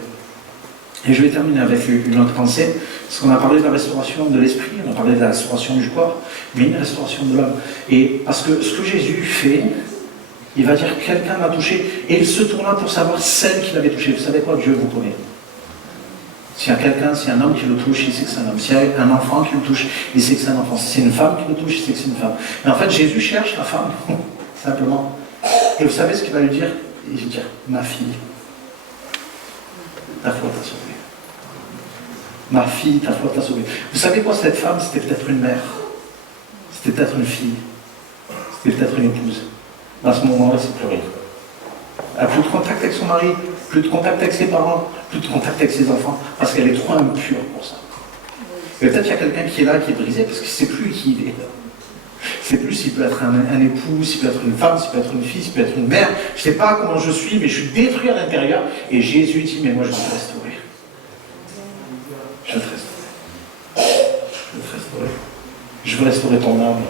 Et je vais terminer avec une autre pensée, parce qu'on a parlé de la restauration de l'esprit, on a parlé de la restauration du corps, mais une restauration de l'âme. Et parce que ce que Jésus fait, il va dire quelqu'un m'a touché, et il se tourna pour savoir celle qui l'avait touché. Vous savez quoi? Dieu vous connaît. S'il y a quelqu'un, s'il y a un homme qui le touche, il sait que c'est un homme. S'il y a un enfant qui le touche, il sait que c'est un enfant. Si c'est une femme qui le touche, il sait que c'est une femme. Mais en fait, Jésus cherche la femme, simplement. Et vous savez ce qu'il va lui dire? Il va dire, ma fille, ta foi t'a sauvée. Ma fille, ta foi t'a sauvée. Vous savez quoi, cette femme, c'était peut-être une mère. C'était peut-être une fille. C'était peut-être une épouse. À ce moment-là, c'est plus rien. Elle n'a plus de contact avec son mari, plus de contact avec ses parents, plus de contact avec ses enfants, parce qu'elle est trop impure pour ça. Et peut-être qu'il y a quelqu'un qui est là, qui est brisé, parce qu'il ne sait plus qui il est. Il ne sait plus s'il peut être un époux, s'il peut être une femme, s'il peut être une fille, s'il peut être une mère. Je ne sais pas comment je suis, mais je suis détruit à l'intérieur. Et Jésus dit, mais moi je vais te restaurer. Je vais te restaurer. Je vais te restaurer. Je veux restaurer ton âme.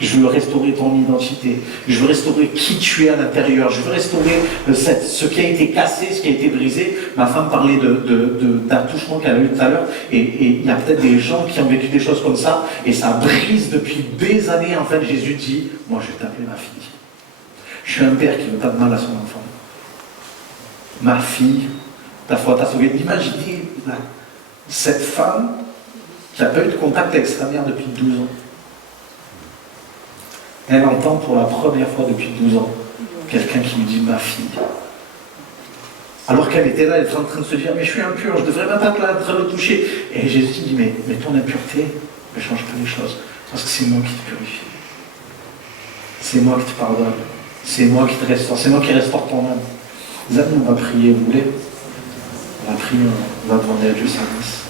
Je veux restaurer ton identité. Je veux restaurer qui tu es à l'intérieur. Je veux restaurer ce qui a été cassé, ce qui a été brisé. Ma femme parlait d'un touchement qu'elle a eu tout à l'heure. Et il y a peut-être des gens qui ont vécu des choses comme ça. Et ça brise depuis des années. En fait, Jésus dit, moi je vais t'appeler ma fille. Je suis un père qui veut pas de mal à son enfant. Ma fille, ta foi t'a sauvé. Imaginez cette femme qui n'a pas eu de contact avec sa mère depuis 12 ans. Elle entend pour la première fois depuis 12 ans quelqu'un qui lui dit ma fille. Alors qu'elle était là, elle était en train de se dire mais je suis impure, je devrais même pas être là en train de le toucher. Et Jésus dit mais ton impureté ne change pas les choses. Parce que c'est moi qui te purifie. C'est moi qui te pardonne. C'est moi qui te restaure. C'est moi qui restaure ton âme. Les amis, on va prier, vous voulez? On va prier, on va demander à Dieu sa grâce.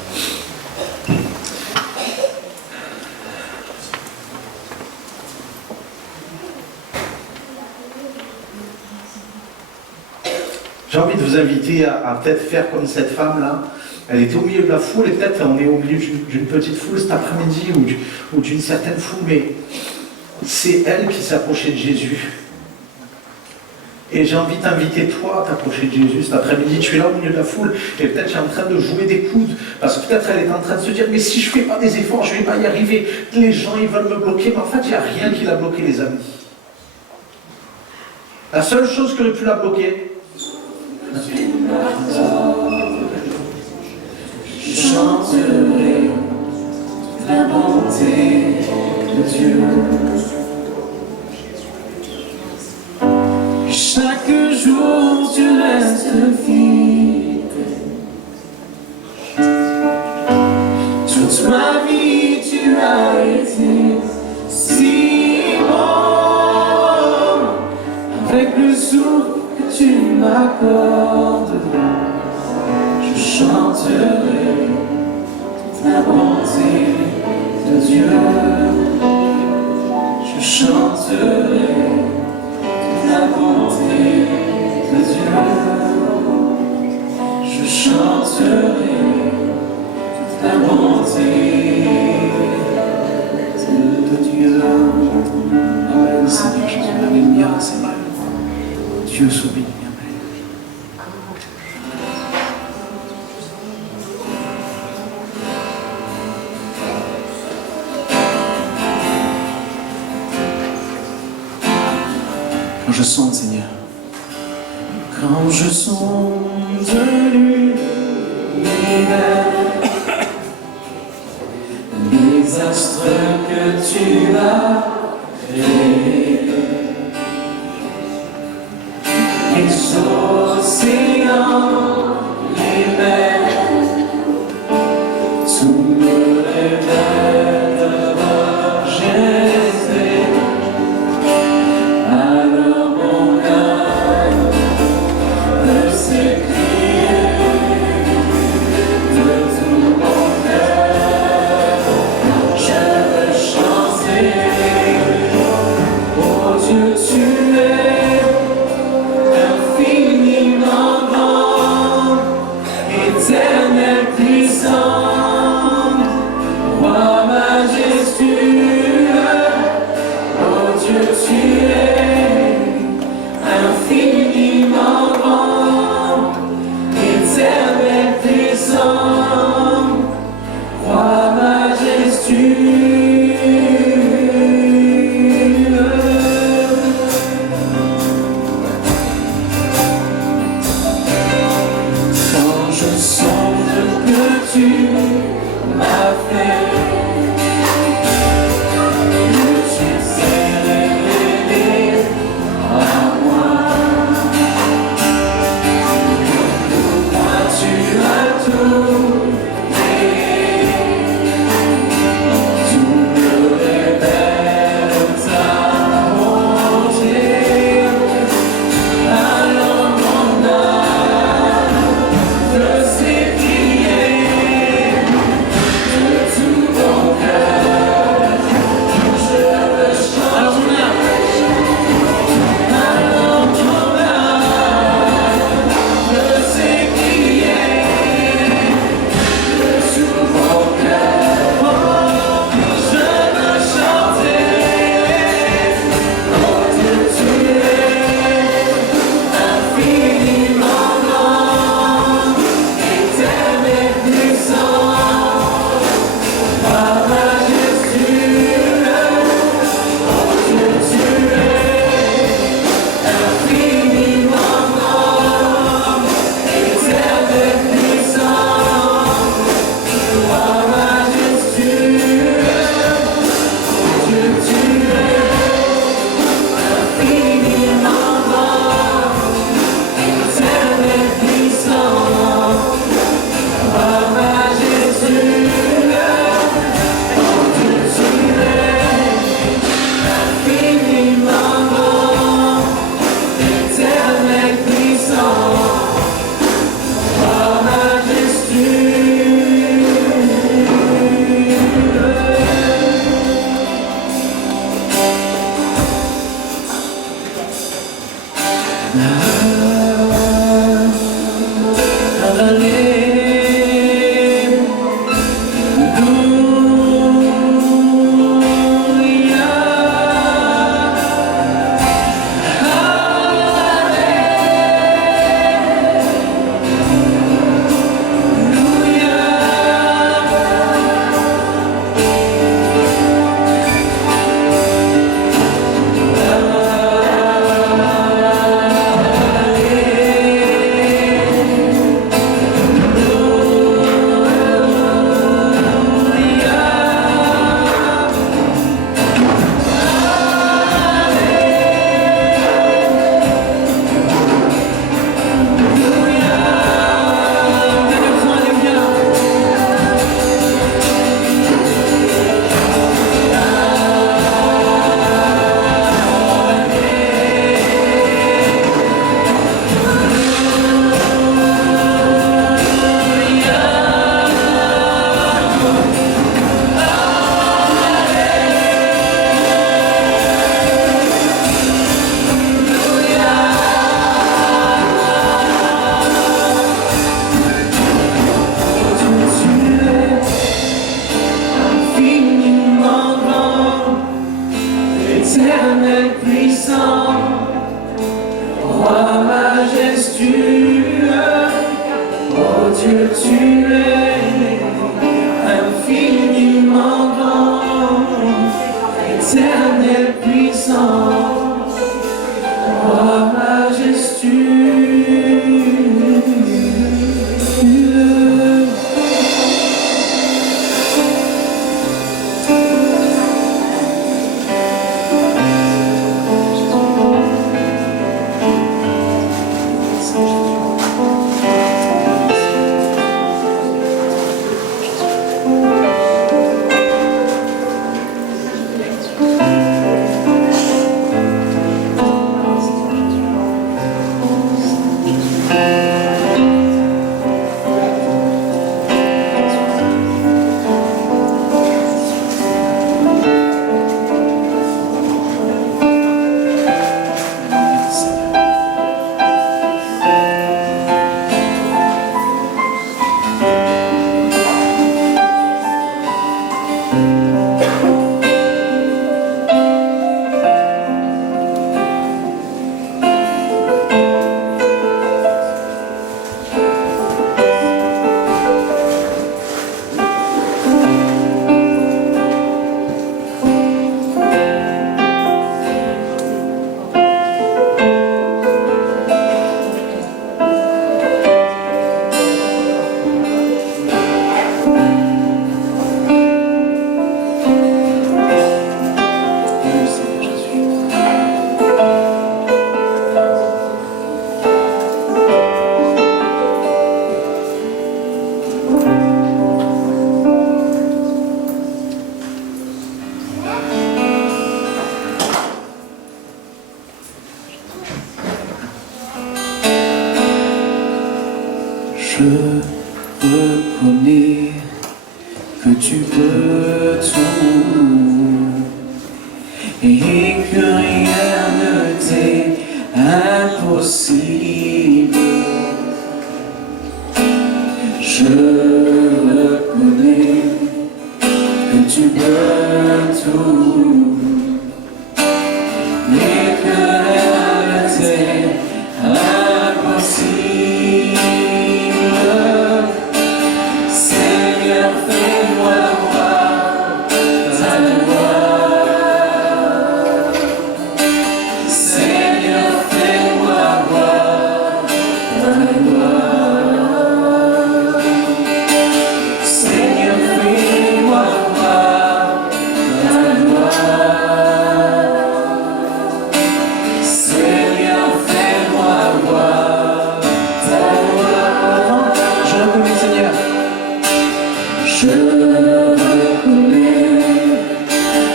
J'ai envie de vous inviter à peut-être faire comme cette femme-là. Elle était au milieu de la foule, et peut-être on est au milieu d'une petite foule cet après-midi, ou d'une certaine foule, mais c'est elle qui s'est approchée de Jésus. Et j'ai envie de t'inviter, toi, à t'approcher de Jésus cet après-midi. Tu es là au milieu de la foule, et peut-être tu es en train de jouer des coudes, parce que peut-être elle est en train de se dire, mais si je ne fais pas des efforts, je ne vais pas y arriver. Les gens, ils veulent me bloquer, mais en fait, il n'y a rien qui l'a bloqué, les amis. La seule chose qui aurait pu la bloquer, je chanterai la bonté de Dieu. Chaque jour tu restes fidèle. Toute ma vie tu as été si bon. Avec le souffle que tu m'accordes, je chanterai toute la bonté de Dieu. Je chanterai la bonté de Dieu. Je chanterai la bonté de Dieu. Amen, Seigneur Jésus. Alléluia, Seigneur. Dieu soit béni. Amen. Quand je sonde, Seigneur, quand je sonde l'univers, les astres que tu as créés, les océans, les mers, tout me révèle ta majesté. Alors mon cœur peut s'écrier de tout mon cœur. Je veux chanter, oh Dieu, tu es infini. Dieu, tu es infiniment grand, éternel puissant, roi majestueux. Je reconnais que tu peux tout et que rien ne t'est impossible. Je reconnais que tu peux tout et que rien ne t'est impossible. Seigneur, fais-moi voir ta gloire. Seigneur, fais-moi voir ta gloire. Seigneur, fais-moi voir ta gloire. Seigneur, fais-moi voir ta gloire. Je reconnais, Seigneur. Je reconnais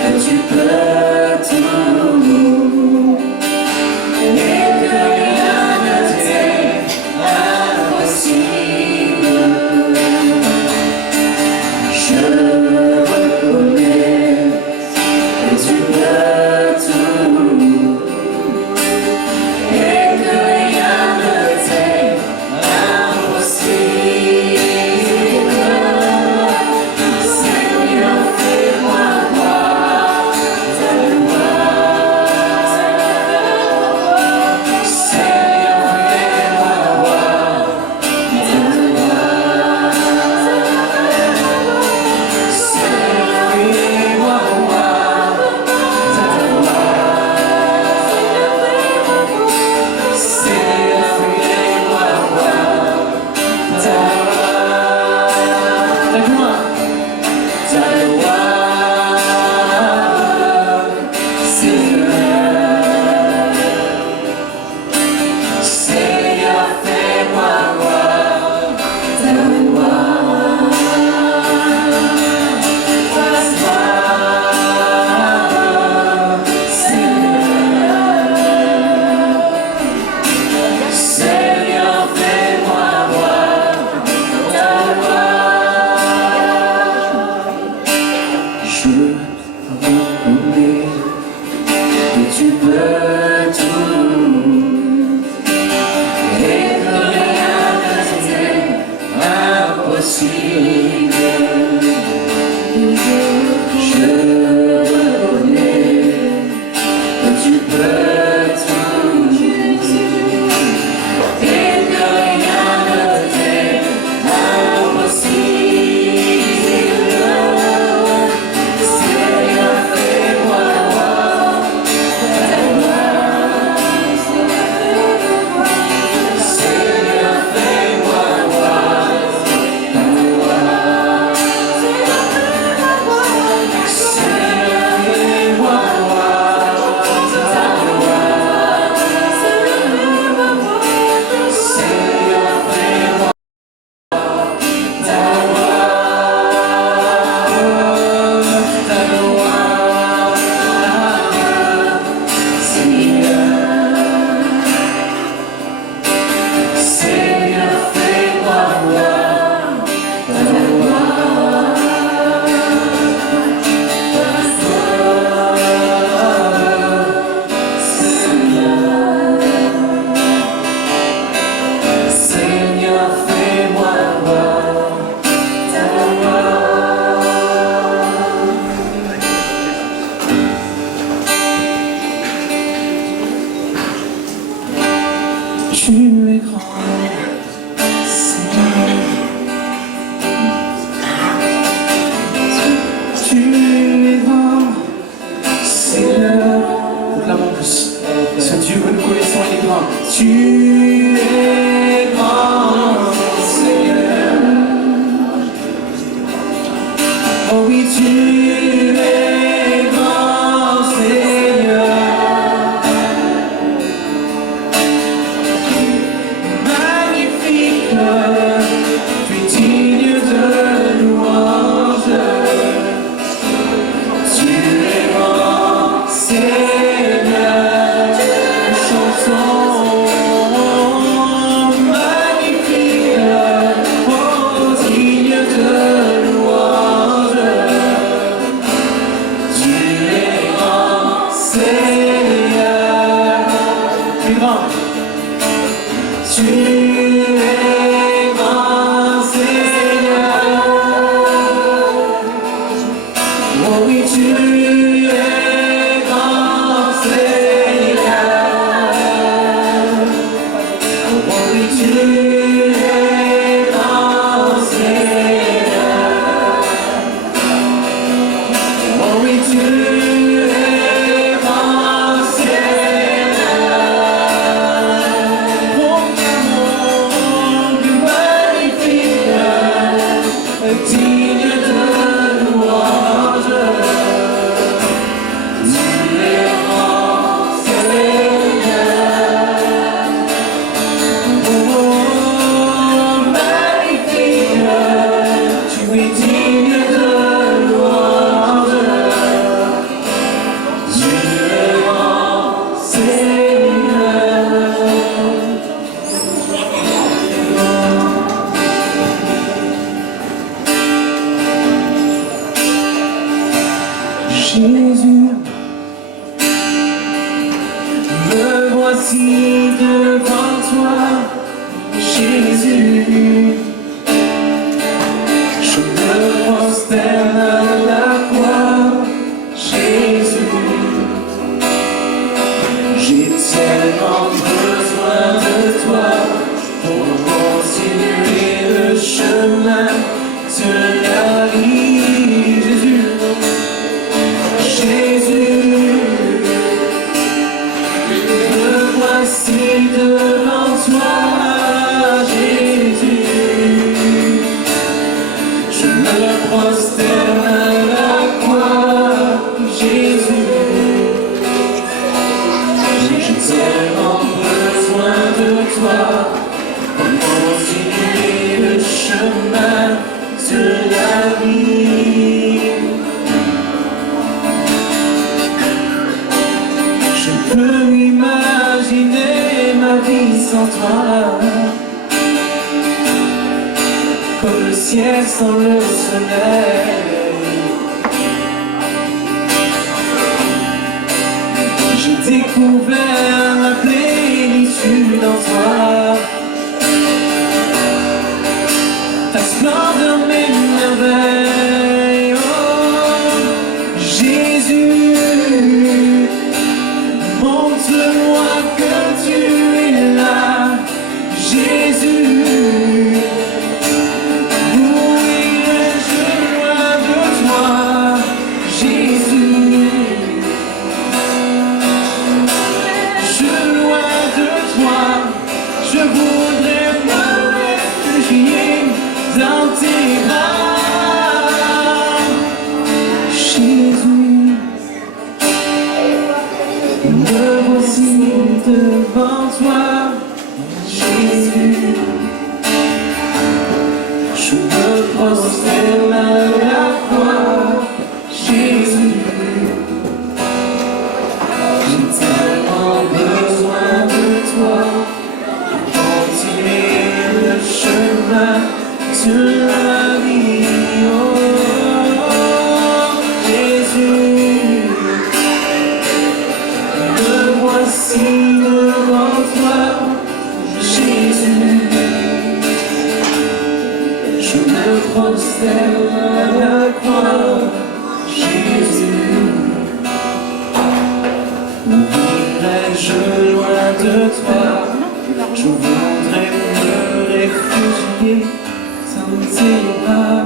que tu peux tout et que rien ne t'est impossible. Je reconnais que tu peux tout et que rien ne t'est impossible. Jésus, je me prosterne à la croix. Jésus, j'ai tellement besoin de toi pour continuer le chemin de la vie. Jésus, Jésus, me voici devant toi. Jésus, je me prosterne à la croix. Jésus, j'ai tellement besoin de toi pour continuer le chemin de la vie. Je peux imaginer ma vie sans toi, comme le ciel sans le soleil. J'ai découvert la plénitude en toi, ta splendeur, mes merveilles. Oh, Jésus, montre-moi que tu es là. Jésus, où irais-je loin de toi? Jésus, loin de toi, je voudrais me réfugier dans tes bras. Jésus, me voici devant toi. Jésus, je me prosterne à la croix. Jésus, j'ai tellement besoin de toi pour continuer le chemin de la vie. Oh, Jésus, me voici devant toi. Jésus, je me prosterne à la croix. Jésus, où irais-je loin de toi? Je voudrais me réfugier dans tes bras.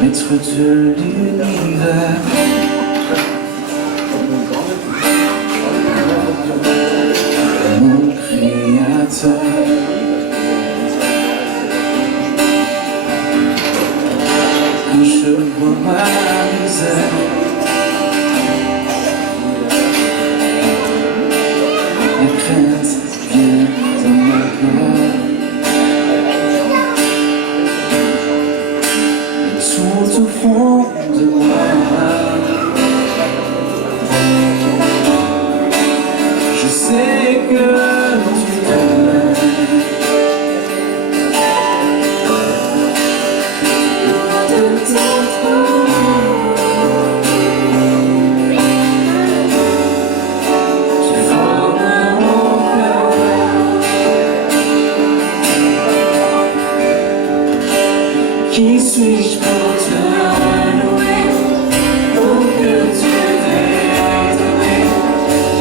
Maître de l'univers, mon créateur, quand je vois ma misère, la crainte vient dans mon cœur. Tout au fond de moi, je sais que tu t'aimes. Tu formes mon cœur. Qui suis-je pour te louer, pour que tu m'aies donné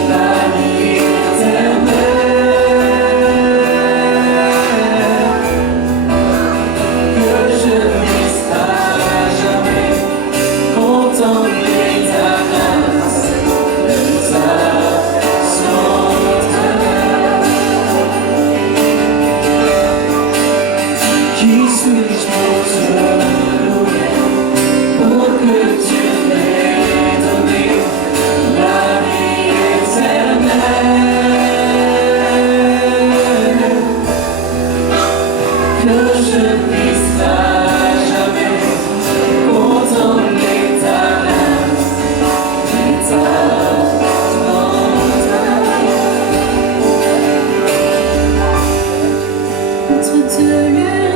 la vie éternelle, que je ne puisse pas jamais contempler ta grâce, ta splendeur. Qui suis-je pour te louer, pour que tu m'aies donné la vie éternelle, que je ne puisse pas jamais contempler ta grâce et ta splendeur. Maître de l'univers,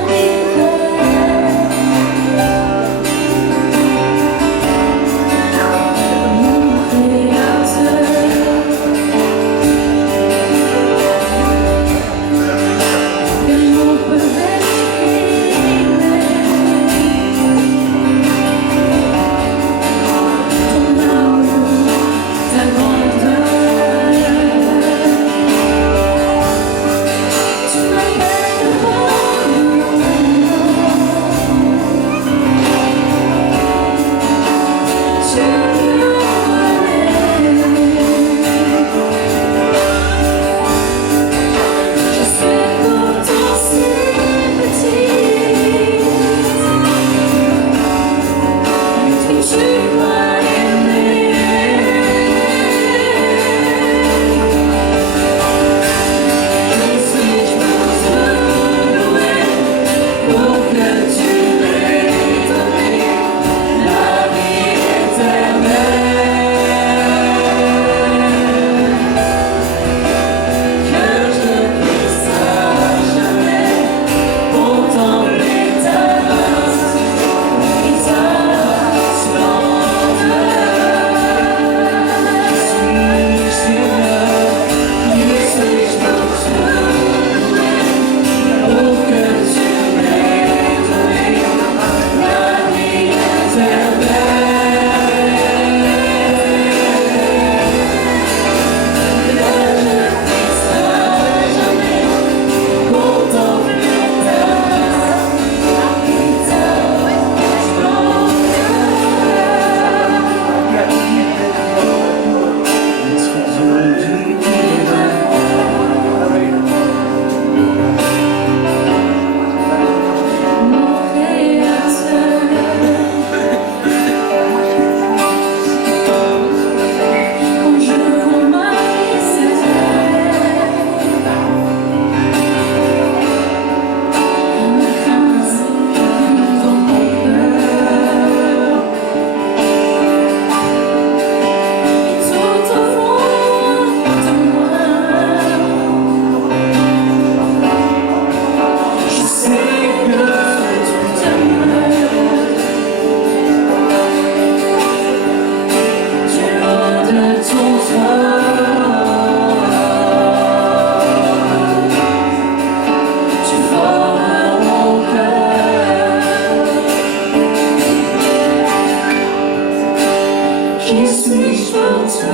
suis-je pour te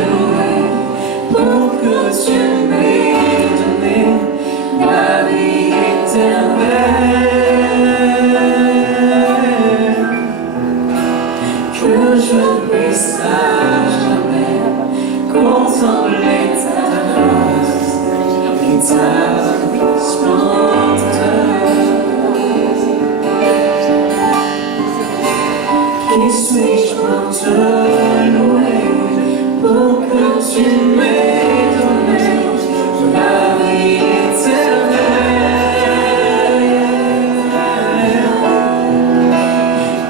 louer, pour que tu m'aies donné la vie éternelle, que je puisse à jamais contempler ta grâce et ta splendeur. Qui suis-je pour te louer, pour que tu m'aies donné la vie éternelle,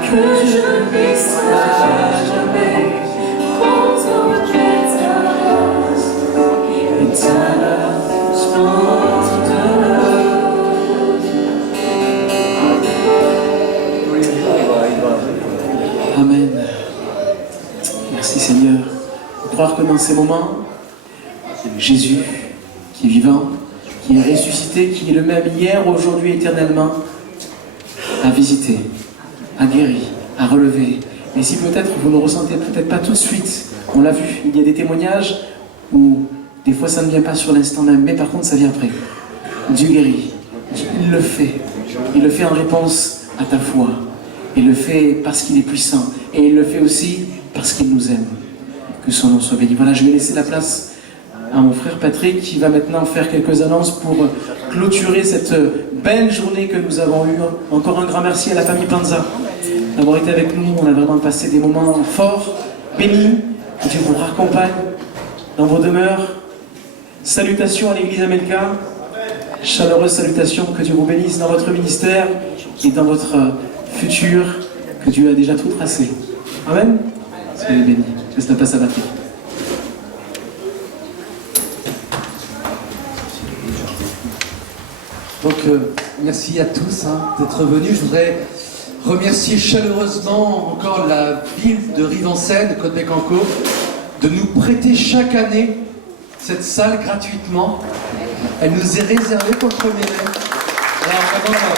que je puisse à jamais contempler ta grâce et ta splendeur. Amen. Merci Seigneur. Croire que dans ces moments, Jésus, qui est vivant, qui est ressuscité, qui est le même hier, aujourd'hui, éternellement, a visité, a guéri, a relevé. Et si peut-être vous ne ressentez peut-être pas tout de suite, on l'a vu, il y a des témoignages où des fois ça ne vient pas sur l'instant même, mais par contre ça vient après. Dieu guérit, il le fait. Il le fait en réponse à ta foi. Il le fait parce qu'il est puissant. Et il le fait aussi parce qu'il nous aime. Que son nom soit béni. Voilà, je vais laisser la place à mon frère Patrick qui va maintenant faire quelques annonces pour clôturer cette belle journée que nous avons eue. Encore un grand merci à la famille Panza d'avoir été avec nous. On a vraiment passé des moments forts, bénis. Que Dieu vous raccompagne dans vos demeures. Salutations à l'église Amelka. Chaleureuse salutation. Que Dieu vous bénisse dans votre ministère et dans votre futur, que Dieu a déjà tout tracé. Amen. Soyez bénis. Je laisse la place à Patrick. Donc, merci à tous d'être venus. Je voudrais remercier chaleureusement encore la ville de Rive-en-Seine, Côte-Bécancour, de nous prêter chaque année cette salle gratuitement. Elle nous est réservée pour le 1er mai. Alors vraiment,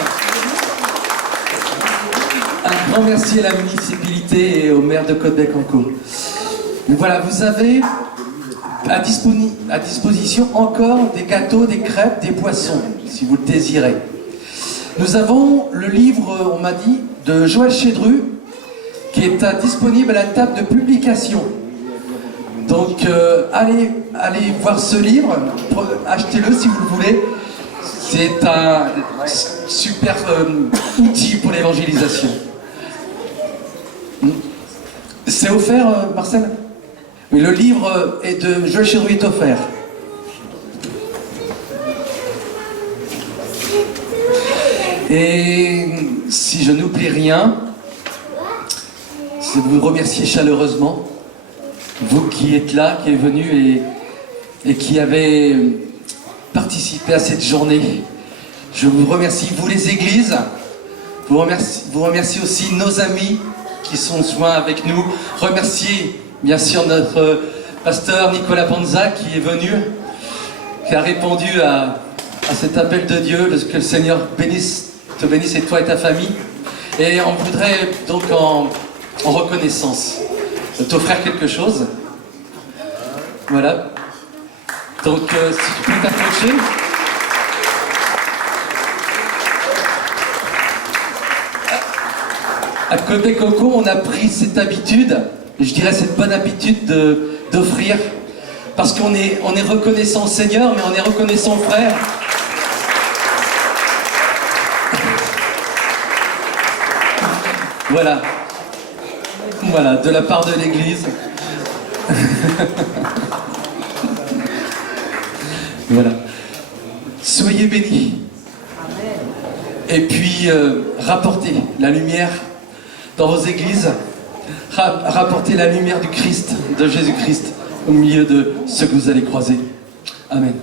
un grand merci à la municipalité et au maire de Côte-Bécancour. Donc voilà, vous avez à disposition encore des gâteaux, des crêpes, des boissons, si vous le désirez. Nous avons le livre, on m'a dit, de Joël Chédru, qui est disponible à la table de publication. Donc allez voir ce livre, achetez-le si vous le voulez. C'est un super outil pour l'évangélisation. C'est offert, Marcel ? Oui, le livre de Joël Chédru est offert. Et si je n'oublie rien, c'est de vous remercier chaleureusement, vous qui êtes là, qui êtes venus et qui avez participé à cette journée. Je vous remercie, vous les églises, vous remercie aussi nos amis qui sont joints avec nous. Remercier bien sûr notre pasteur Nicolas Panza qui est venu, qui a répondu à cet appel de Dieu, que le Seigneur te bénisse et toi et ta famille. Et on voudrait donc en reconnaissance t'offrir quelque chose. Voilà. Donc si tu peux t'approcher. À Côte-Bécancour, on a pris cette habitude, je dirais cette bonne habitude d'offrir, parce qu'on est reconnaissant au Seigneur, mais on est reconnaissant aux frères. Voilà. Voilà, de la part de l'Église. Voilà. Soyez bénis. Et puis, rapportez la lumière dans vos églises. Rapportez la lumière du Christ, de Jésus-Christ, au milieu de ceux que vous allez croiser. Amen.